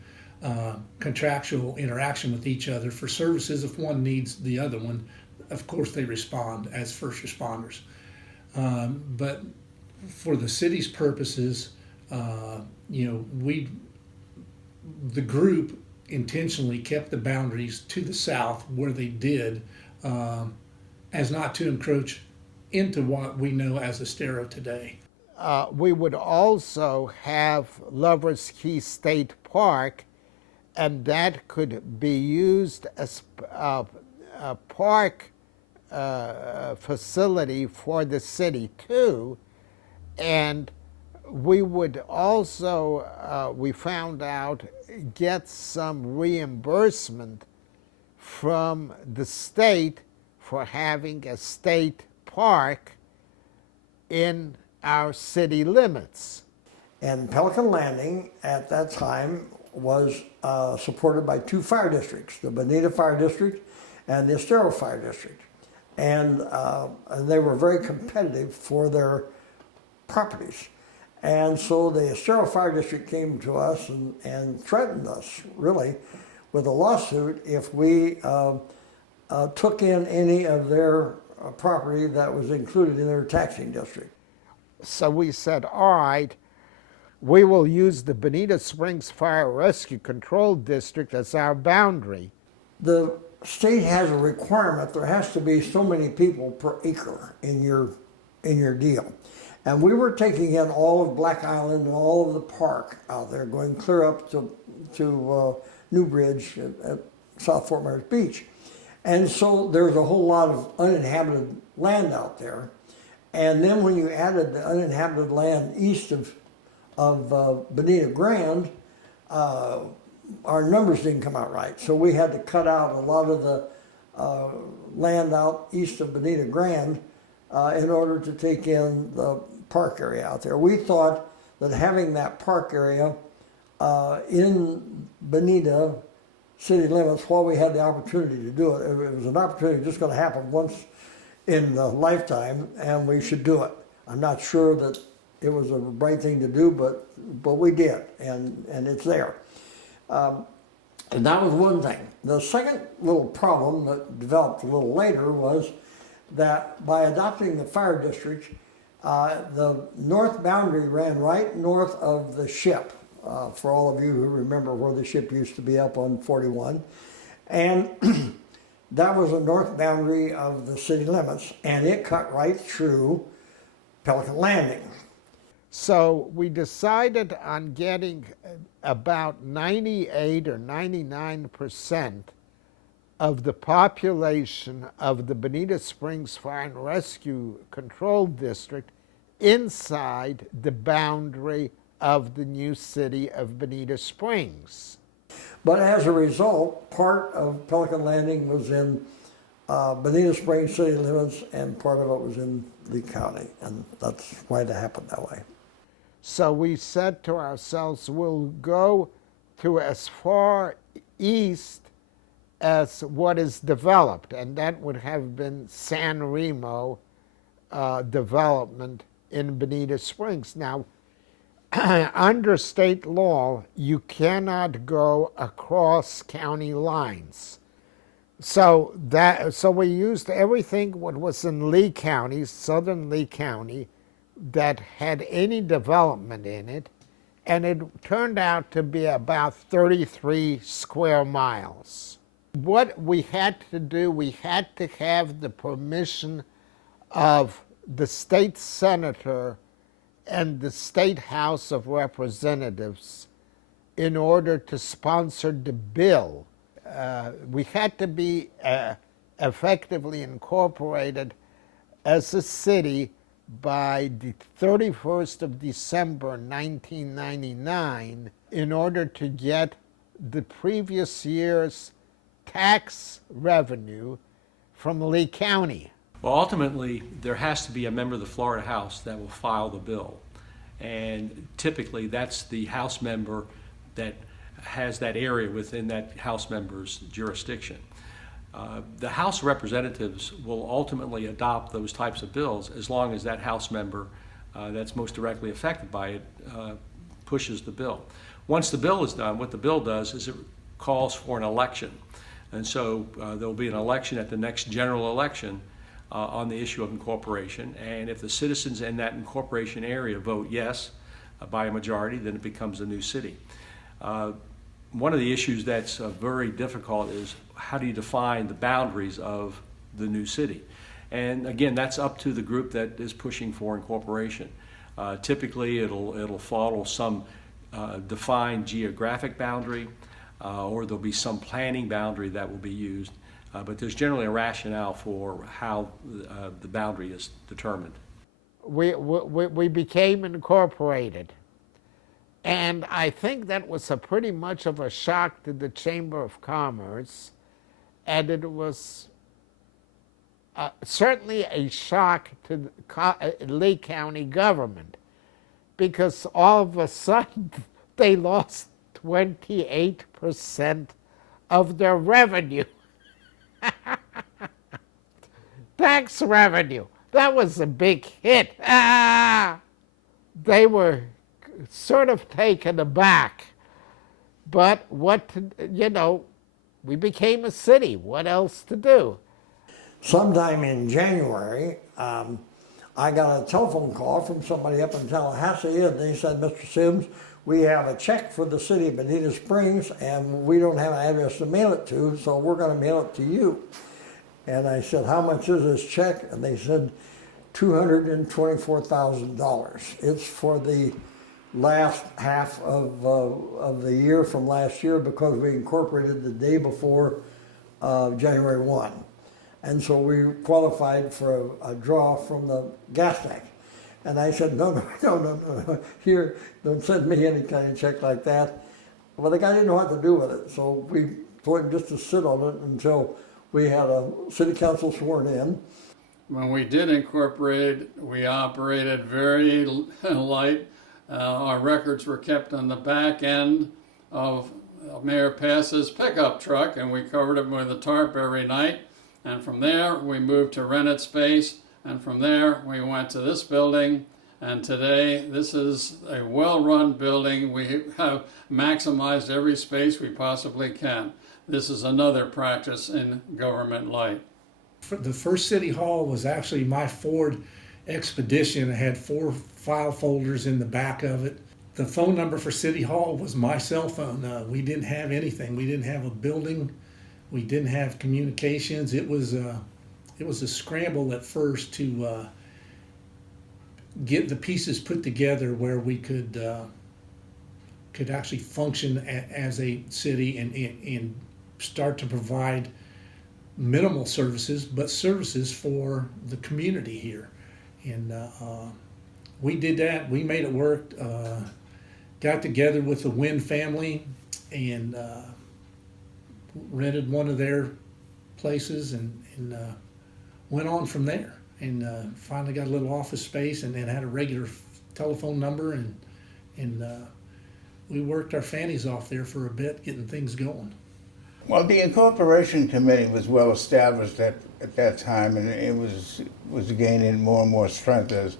contractual interaction with each other for services. If one needs the other one, of course they respond as first responders. But for the city's purposes, the group intentionally kept the boundaries to the south where they did, as not to encroach into what we know as Estero today. We would also have Lover's Key State Park, and that could be used as a park facility for the city too. And we would also, we found out, get some reimbursement from the state for having a state park in our city limits. And Pelican Landing at that time was supported by two fire districts, the Bonita Fire District and the Estero Fire District. And they were very competitive for their properties. And so the Estero Fire District came to us and threatened us, really, with a lawsuit if we took in any of their property that was included in their taxing district. So we said, all right, we will use the Bonita Springs Fire Rescue Control District as our boundary. The state has a requirement, there has to be so many people per acre in your deal. And we were taking in all of Black Island and all of the park out there, going clear up to New Bridge at South Fort Myers Beach. And so there's a whole lot of uninhabited land out there. And then when you added the uninhabited land east of Bonita Grand, our numbers didn't come out right. So we had to cut out a lot of the land out east of Bonita Grand in order to take in the park area out there. We thought that having that park area in Bonita city limits while we had the opportunity to do it, it was an opportunity just going to happen once in a lifetime, and we should do it. I'm not sure that it was a right thing to do, but we did, and it's there. And that was one thing. The second little problem that developed a little later was that by adopting the fire district, the north boundary ran right north of the ship, for all of you who remember where the ship used to be up on 41. And that was the north boundary of the city limits, and it cut right through Pelican Landing. So we decided on getting about 98 or 99% of the population of the Bonita Springs Fire and Rescue Control District inside the boundary of the new city of Bonita Springs. But as a result, part of Pelican Landing was in Bonita Springs city limits, and part of it was in Lee County, and that's why it happened that way. So we said to ourselves, we'll go to as far east as what is developed, and that would have been San Remo development in Bonita Springs. Now, under state law, you cannot go across county lines. So we used everything what was in Lee County, southern Lee County, that had any development in it, and it turned out to be about 33 square miles. What we had to do, we had to have the permission of the state senator and the state House of Representatives in order to sponsor the bill. We had to be effectively incorporated as a city by the 31st of December 1999 in order to get the previous year's tax revenue from Lee County. Well, ultimately, there has to be a member of the Florida House that will file the bill. And typically, that's the House member that has that area within that House member's jurisdiction. The House Representatives will ultimately adopt those types of bills as long as that House member that's most directly affected by it pushes the bill. Once the bill is done, what the bill does is it calls for an election. And so there will be an election at the next general election on the issue of incorporation. And if the citizens in that incorporation area vote yes by a majority, then it becomes a new city. One of the issues that's very difficult is how do you define the boundaries of the new city? And again, that's up to the group that is pushing for incorporation. Typically, it'll follow some defined geographic boundary, or there'll be some planning boundary that will be used. But there's generally a rationale for how the boundary is determined. We became incorporated. And I think that was pretty much of a shock to the Chamber of Commerce, and it was certainly a shock to the Lee County government, because all of a sudden they lost 28% of their revenue. Tax revenue. That was a big hit. They were sort of taken aback. But we became a city. What else to do? Sometime in January, I got a telephone call from somebody up in Tallahassee, and they said, Mr. Sims, we have a check for the city of Bonita Springs, and we don't have an address to mail it to, so we're going to mail it to you. And I said, how much is this check? And they said, $224,000. It's for the last half of the year from last year, because we incorporated the day before January 1. And so we qualified for a draw from the gas tank. And I said, no, here, don't send me any kind of check like that. Well, the guy didn't know what to do with it, so we told him just to sit on it until we had a city council sworn in. When we did incorporate, we operated very light. Our records were kept on the back end of Mayor Pass's pickup truck, and we covered it with a tarp every night. And from there, we moved to rented space, and from there, we went to this building. And today, this is a well-run building. We have maximized every space we possibly can. This is another practice in government light. The first City Hall was actually my Ford Expedition. It had 4 file folders in the back of it. The phone number for City Hall was my cell phone. We didn't have anything. We didn't have a building. We didn't have communications. It was a scramble at first to get the pieces put together where we could actually function as a city and start to provide minimal services, but services for the community here. And we did that. We made it work. Got together with the Wynn family and rented one of their places and went on from there. And finally got a little office space and then had a regular telephone number, and we worked our fannies off there for a bit, getting things going. Well, the incorporation committee was well established at that time, and it was gaining more and more strength as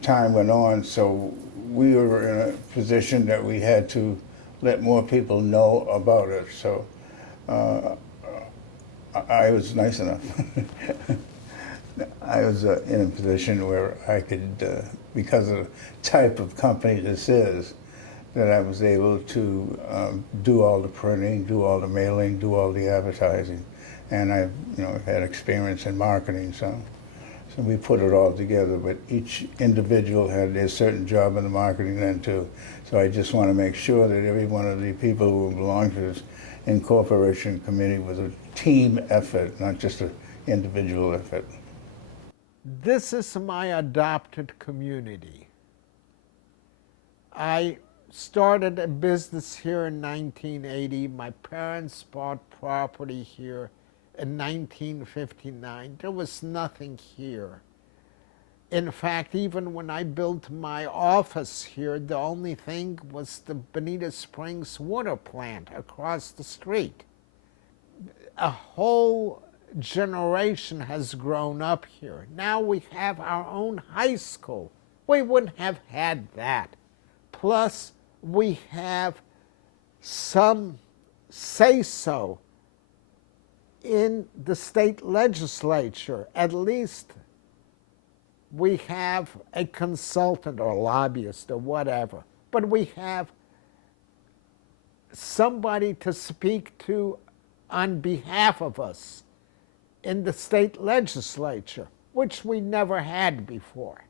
time went on. So we were in a position that we had to let more people know about it. So I was nice enough. I was in a position where I could, because of the type of company this is, that I was able to do all the printing, do all the mailing, do all the advertising. And I, had experience in marketing, so we put it all together. But each individual had their certain job in the marketing then too. So I just want to make sure that every one of the people who belong to this incorporation committee was a team effort, not just an individual effort. This is my adopted community. I started a business here in 1980. My parents bought property here in 1959. There was nothing here. In fact, even when I built my office here, the only thing was the Bonita Springs water plant across the street. A whole generation has grown up here. Now we have our own high school. We wouldn't have had that. Plus, we have some say-so in the state legislature. At least we have a consultant or lobbyist or whatever, but we have somebody to speak to on behalf of us in the state legislature, which we never had before.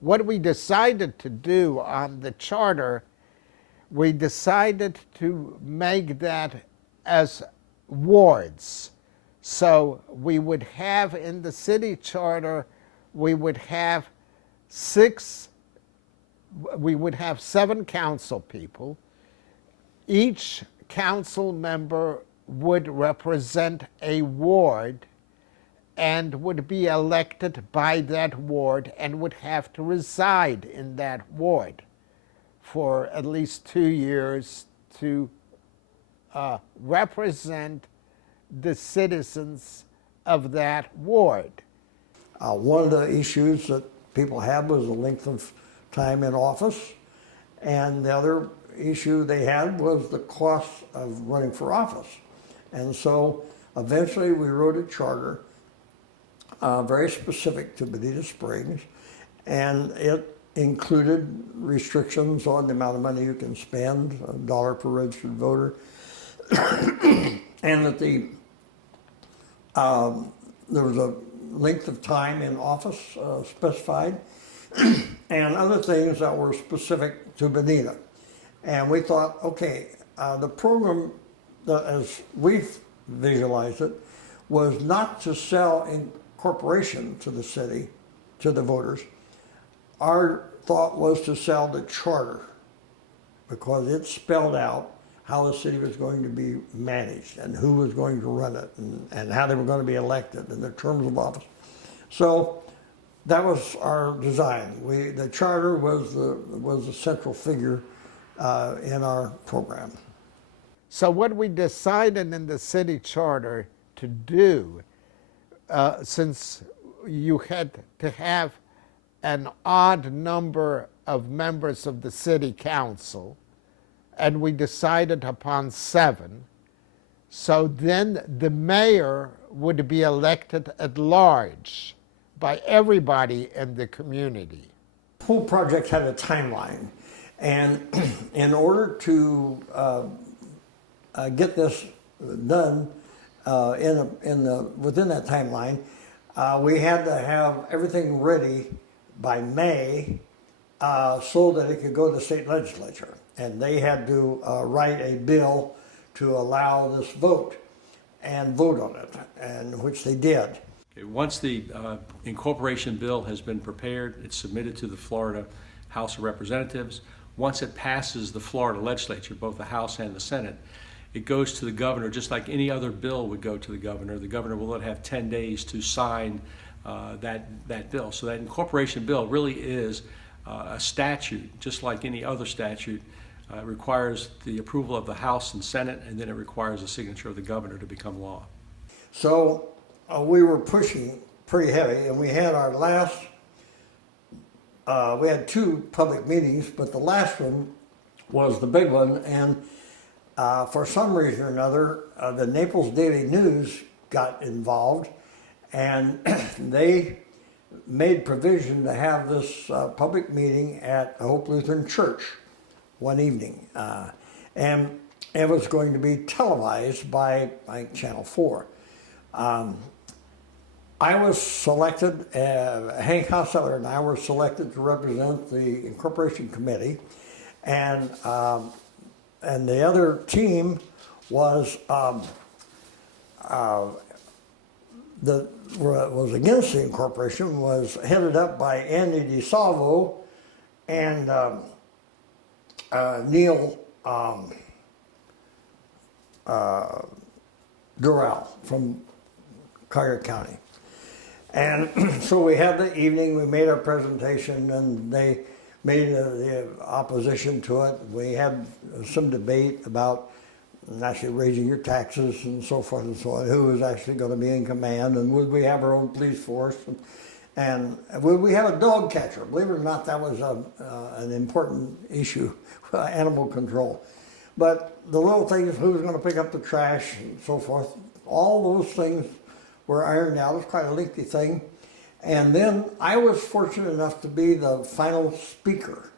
What we decided to do on the charter, we decided to make that as wards. So we would have in the city charter, we would have 7 council people. Each council member would represent a ward and would be elected by that ward and would have to reside in that ward for at least 2 years to represent the citizens of that ward. One of the issues that people had was the length of time in office, and the other issue they had was the cost of running for office. And so eventually we wrote a charter very specific to Bonita Springs, and it included restrictions on the amount of money you can spend, $1 per registered voter, and that there was a length of time in office specified, and other things that were specific to Bonita. And we thought, okay, the program, as we've visualized it, was not to sell incorporation to the city, to the voters. Our thought was to sell the charter, because it spelled out how the city was going to be managed and who was going to run it and how they were going to be elected and their terms of office. So that was our design. The charter was the central figure in our program. So what we decided in the city charter to do, since you had to have an odd number of members of the city council, and we decided upon 7, so then the mayor would be elected at large by everybody in the community. The whole project had a timeline, and in order to get this done within that timeline, we had to have everything ready by May so that it could go to the state legislature. And they had to write a bill to allow this vote and vote on it, and which they did. Okay, once the incorporation bill has been prepared, it's submitted to the Florida House of Representatives. Once it passes the Florida legislature, both the House and the Senate, it goes to the governor just like any other bill would go to the governor. The governor will then have 10 days to sign that bill. So that incorporation bill really is a statute, just like any other statute. It requires the approval of the House and Senate, and then it requires the signature of the governor to become law. So we were pushing pretty heavy, and we had our last, we had 2 public meetings, but the last one was the big one, and for some reason or another, the Naples Daily News got involved, and they made provision to have this public meeting at Hope Lutheran Church one evening. And it was going to be televised by Channel 4. I was selected, Hank Hosseller and I were selected to represent the Incorporation Committee, and the other team was was against the incorporation, was headed up by Andy DeSalvo and Neil Durrell from Collier County. And so we had the evening, we made our presentation, and they made the opposition to it. We had some debate about actually raising your taxes and so forth and so on, who was actually going to be in command, and would we have our own police force, and would we have a dog catcher? Believe it or not, that was an important issue, animal control. But the little things, who was going to pick up the trash and so forth, all those things were ironed out. It was quite a lengthy thing. And then I was fortunate enough to be the final speaker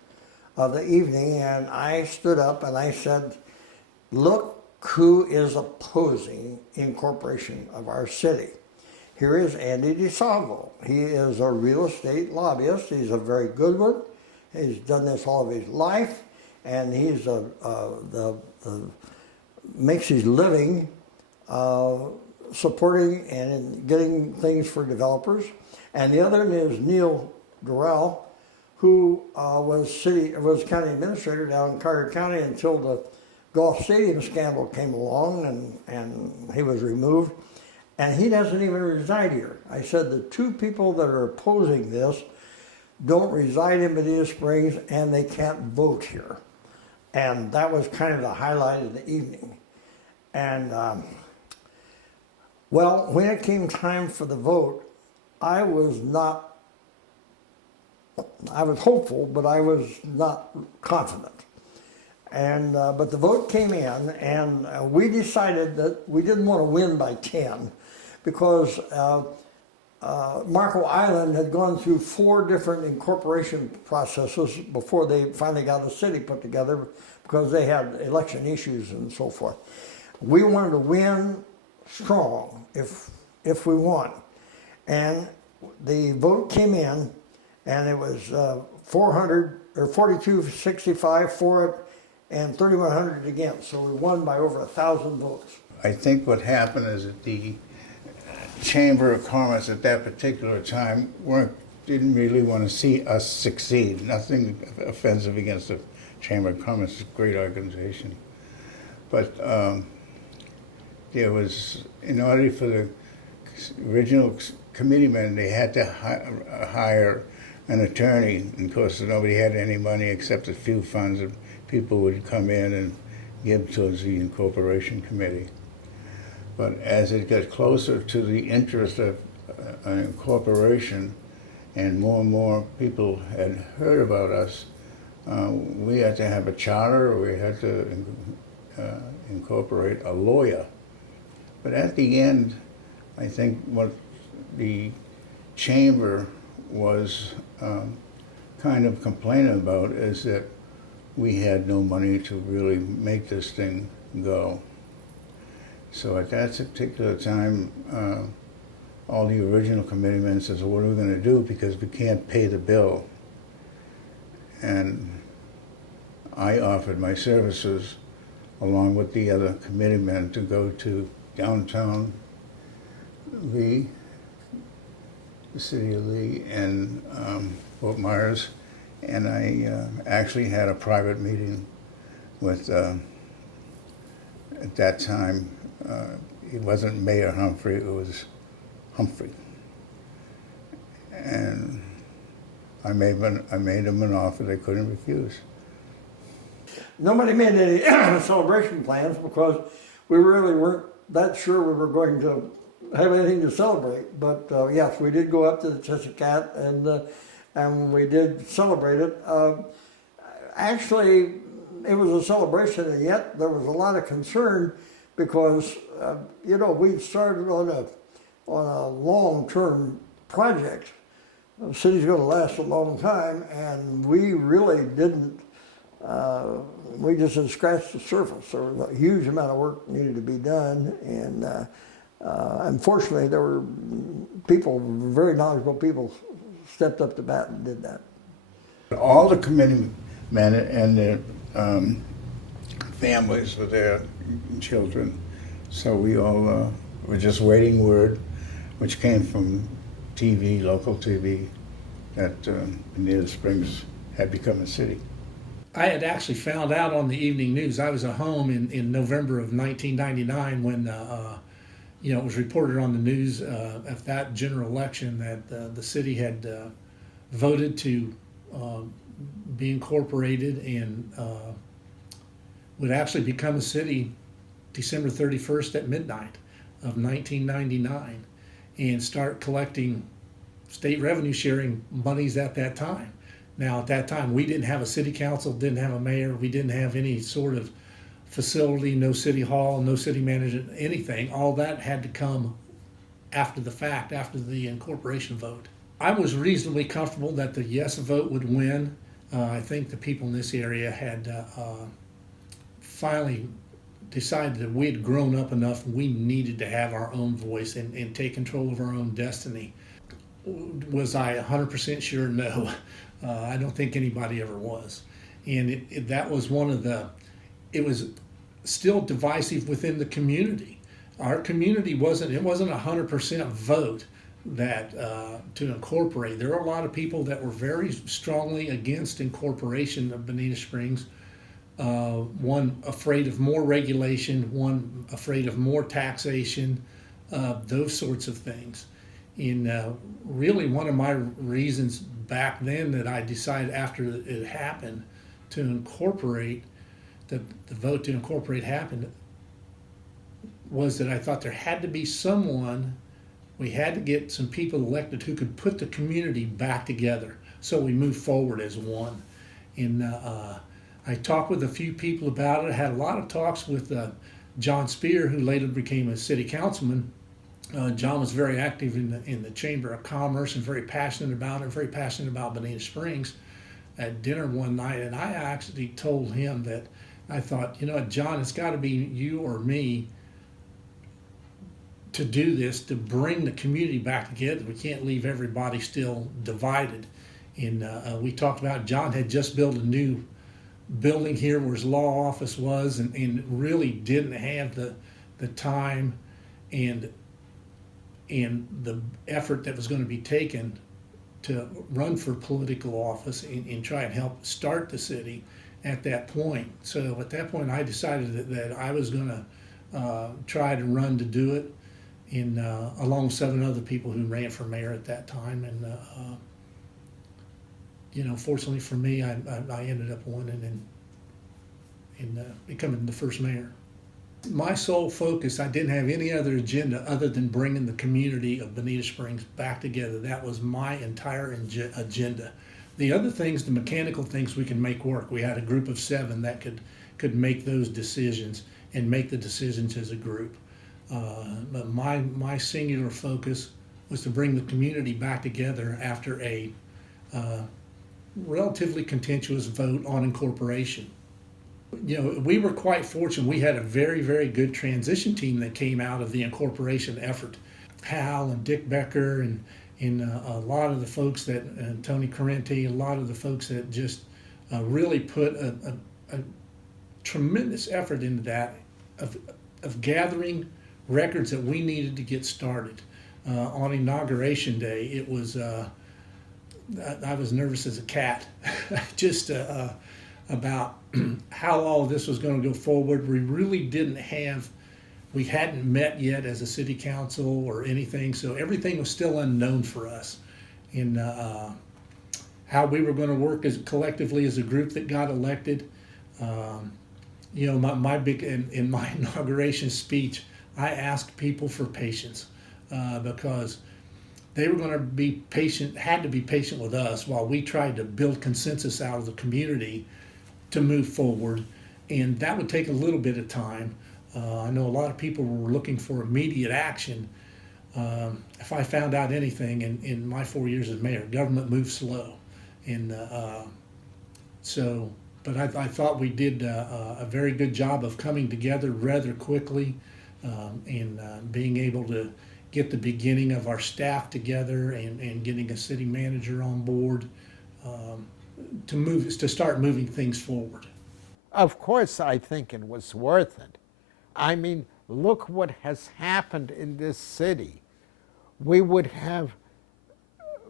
of the evening, and I stood up and I said, look who is opposing incorporation of our city. Here is Andy DeSalvo. He is a real estate lobbyist. He's a very good one. He's done this all of his life, and he's makes his living supporting and getting things for developers. And the other is Neil Durrell, who was county administrator down in Collier County until the Golf Stadium scandal came along, and he was removed. And he doesn't even reside here. I said the two people that are opposing this don't reside in Bonita Springs, and they can't vote here. And that was kind of the highlight of the evening. And well, when it came time for the vote, I was hopeful, but I was not confident. And but the vote came in, and we decided that we didn't want to win by 10, because Marco Island had gone through 4 different incorporation processes before they finally got the city put together, because they had election issues and so forth. We wanted to win strong if we won. And the vote came in, and it was 4265 for it and 3100 against. So we won by over 1,000 votes. I think what happened is that the Chamber of Commerce at that particular time didn't really want to see us succeed. Nothing offensive against the Chamber of Commerce. It's a great organization. But there was, in order for the original committeemen, they had to hire an attorney. And of course, nobody had any money except a few funds that people would come in and give towards the incorporation committee. But as it got closer to the interest of an incorporation, and more people had heard about us, we had to have a charter, or we had to incorporate a lawyer. But at the end, I think what the chamber was kind of complaining about is that we had no money to really make this thing go. So at that particular time, all the original committeemen says, well, what are we going to do, because we can't pay the bill? And I offered my services along with the other committeemen to go to downtown Lee, the city of Lee, and Fort Myers, and I actually had a private meeting with, at that time, it wasn't Mayor Humphrey, it was Humphrey. And I made him an offer they couldn't refuse. Nobody made any celebration plans, because we really weren't that sure we were going to have anything to celebrate. But yes, we did go up to the Cheshire Cat, and we did celebrate it. Actually, it was a celebration, and yet there was a lot of concern, because you know, we started on a long-term project. The city's going to last a long time, and we really didn't we just had scratched the surface. There was a huge amount of work needed to be done, and unfortunately, there were people, very knowledgeable people, stepped up to bat and did that. All the committee men and their families with their children. So we all were just waiting word, which came from TV, local TV, that Bonita Springs had become a city. I had actually found out on the evening news. I was at home in November of 1999 when it was reported on the news of that general election that the city had voted to be incorporated and would actually become a city December 31st at midnight of 1999 and start collecting state revenue sharing monies at that time. Now, at that time, we didn't have a city council, didn't have a mayor, we didn't have any sort of facility, no city hall, no city manager, anything. All that had to come after the fact, after the incorporation vote. I was reasonably comfortable that the yes vote would win. I think the people in this area had finally decided that we had grown up enough, we needed to have our own voice and take control of our own destiny. Was I 100% sure? No. I don't think anybody ever was. And that was one of it was still divisive within the community. Our community wasn't 100% vote that to incorporate. There are a lot of people that were very strongly against incorporation of Bonita Springs. One afraid of more regulation, one afraid of more taxation, those sorts of things. And really one of my reasons back then that I decided after it happened to incorporate, the vote to incorporate happened, was that I thought there had to be someone, we had to get some people elected who could put the community back together so we move forward as one. And I talked with a few people about it. I had a lot of talks with John Spear, who later became a city councilman. John was very active in the Chamber of Commerce and very passionate about it, very passionate about Bonita Springs. At dinner one night, and I actually told him that I thought, John, it's got to be you or me to do this, to bring the community back together. We can't leave everybody still divided. And we talked about, John had just built a new building here where his law office was, and really didn't have the time and the effort that was going to be taken to run for political office and try and help start the city at that point. So at that point, I decided that I was going to try to run to do it, along with 7 other people who ran for mayor at that time. And fortunately for me, I ended up winning and becoming the first mayor. My sole focus, I didn't have any other agenda other than bringing the community of Bonita Springs back together. That was my entire agenda. The other things, the mechanical things, we can make work. We had a group of 7 that could make those decisions and make the decisions as a group. But my singular focus was to bring the community back together after a relatively contentious vote on incorporation. We were quite fortunate. We had a very, very good transition team that came out of the incorporation effort. Hal and Dick Becker and a lot of the folks and Tony Correnti, a lot of the folks that just really put a tremendous effort into that of gathering records that we needed to get started. On Inauguration Day, it was, I was nervous as a cat, just about how all of this was going to go forward. We really we hadn't met yet as a city council or anything, so everything was still unknown for us. And how we were going to work collectively as a group that got elected. My big, in my inauguration speech, I asked people for patience because they were going to be patient, had to be patient with us while we tried to build consensus out of the community to move forward, and that would take a little bit of time. I know a lot of people were looking for immediate action. If I found out anything in my 4 years as mayor, government moves slow, and so But I thought we did a very good job of coming together rather quickly, and being able to get the beginning of our staff together, and getting a city manager on board, to start moving things forward. Of course, I think it was worth it. I mean, look what has happened in this city. We would have,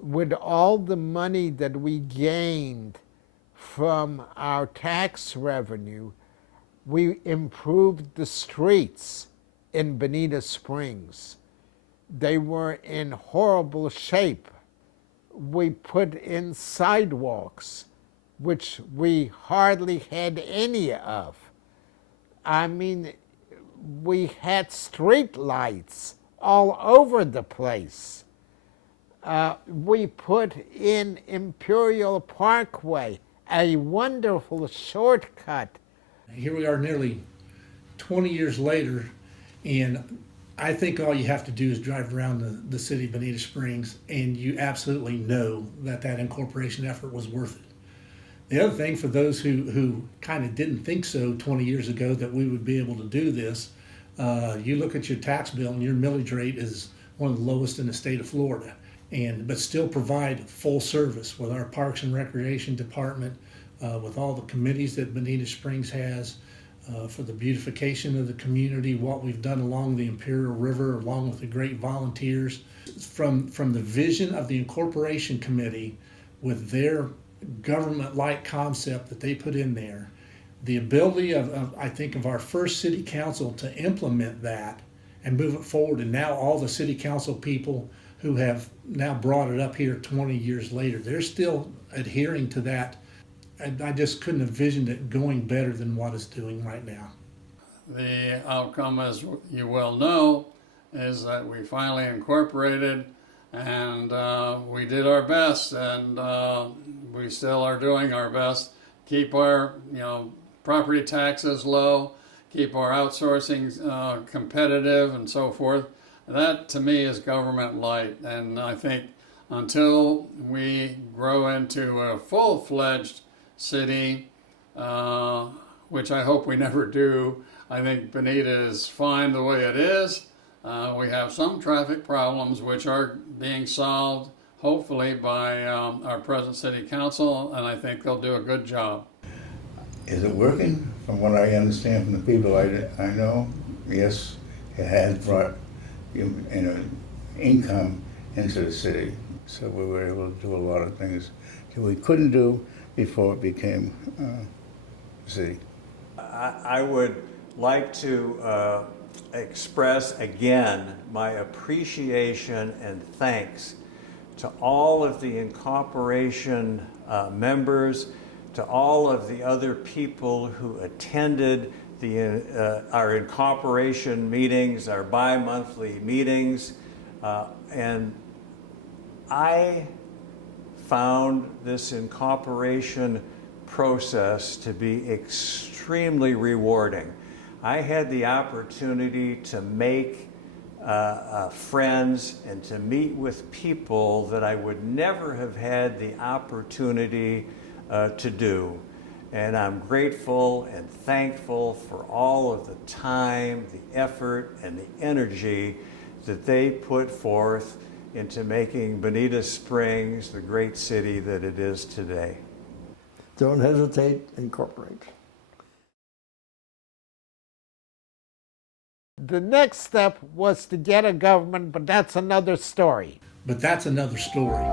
with all the money that we gained from our tax revenue, we improved the streets in Bonita Springs. They were in horrible shape. We put in sidewalks, which we hardly had any of. I mean, we had street lights all over the place. We put in Imperial Parkway, a wonderful shortcut. Here we are nearly 20 years later, and I think all you have to do is drive around the city of Bonita Springs, and you absolutely know that that incorporation effort was worth it. The other thing, for those who kind of didn't think so 20 years ago that we would be able to do this, you look at your tax bill and your millage rate is one of the lowest in the state of Florida, but still provide full service with our Parks and Recreation Department, with all the committees that Bonita Springs has, for the beautification of the community, what we've done along the Imperial River, along with the great volunteers. From the vision of the Incorporation Committee, with their government-like concept that they put in there, the ability of I think of our first city council to implement that and move it forward, and now all the city council people who have now brought it up here 20 years later, they're still adhering to that. And I just couldn't have envisioned it going better than what it's doing right now. The outcome, as you well know, is that we finally incorporated, and we did our best, and we still are doing our best. Keep our property taxes low, keep our outsourcing competitive, and so forth. That to me is government light, and I think until we grow into a full-fledged city, which I hope we never do, I think Bonita is fine the way it is. We have some traffic problems which are being solved, hopefully, by our present city council, and I think they'll do a good job. Is it working? From what I understand from the people I know, yes, it has brought income into the city. So we were able to do a lot of things that we couldn't do before it became a city. I would like to express again my appreciation and thanks to all of the Incorporation members, to all of the other people who attended our Incorporation meetings, our bi-monthly meetings, and I found this incorporation process to be extremely rewarding. I had the opportunity to make friends and to meet with people that I would never have had the opportunity to do. And I'm grateful and thankful for all of the time, the effort, and the energy that they put forth into making Bonita Springs the great city that it is today. Don't hesitate, incorporate. The next step was to get a government, but that's another story. But that's another story.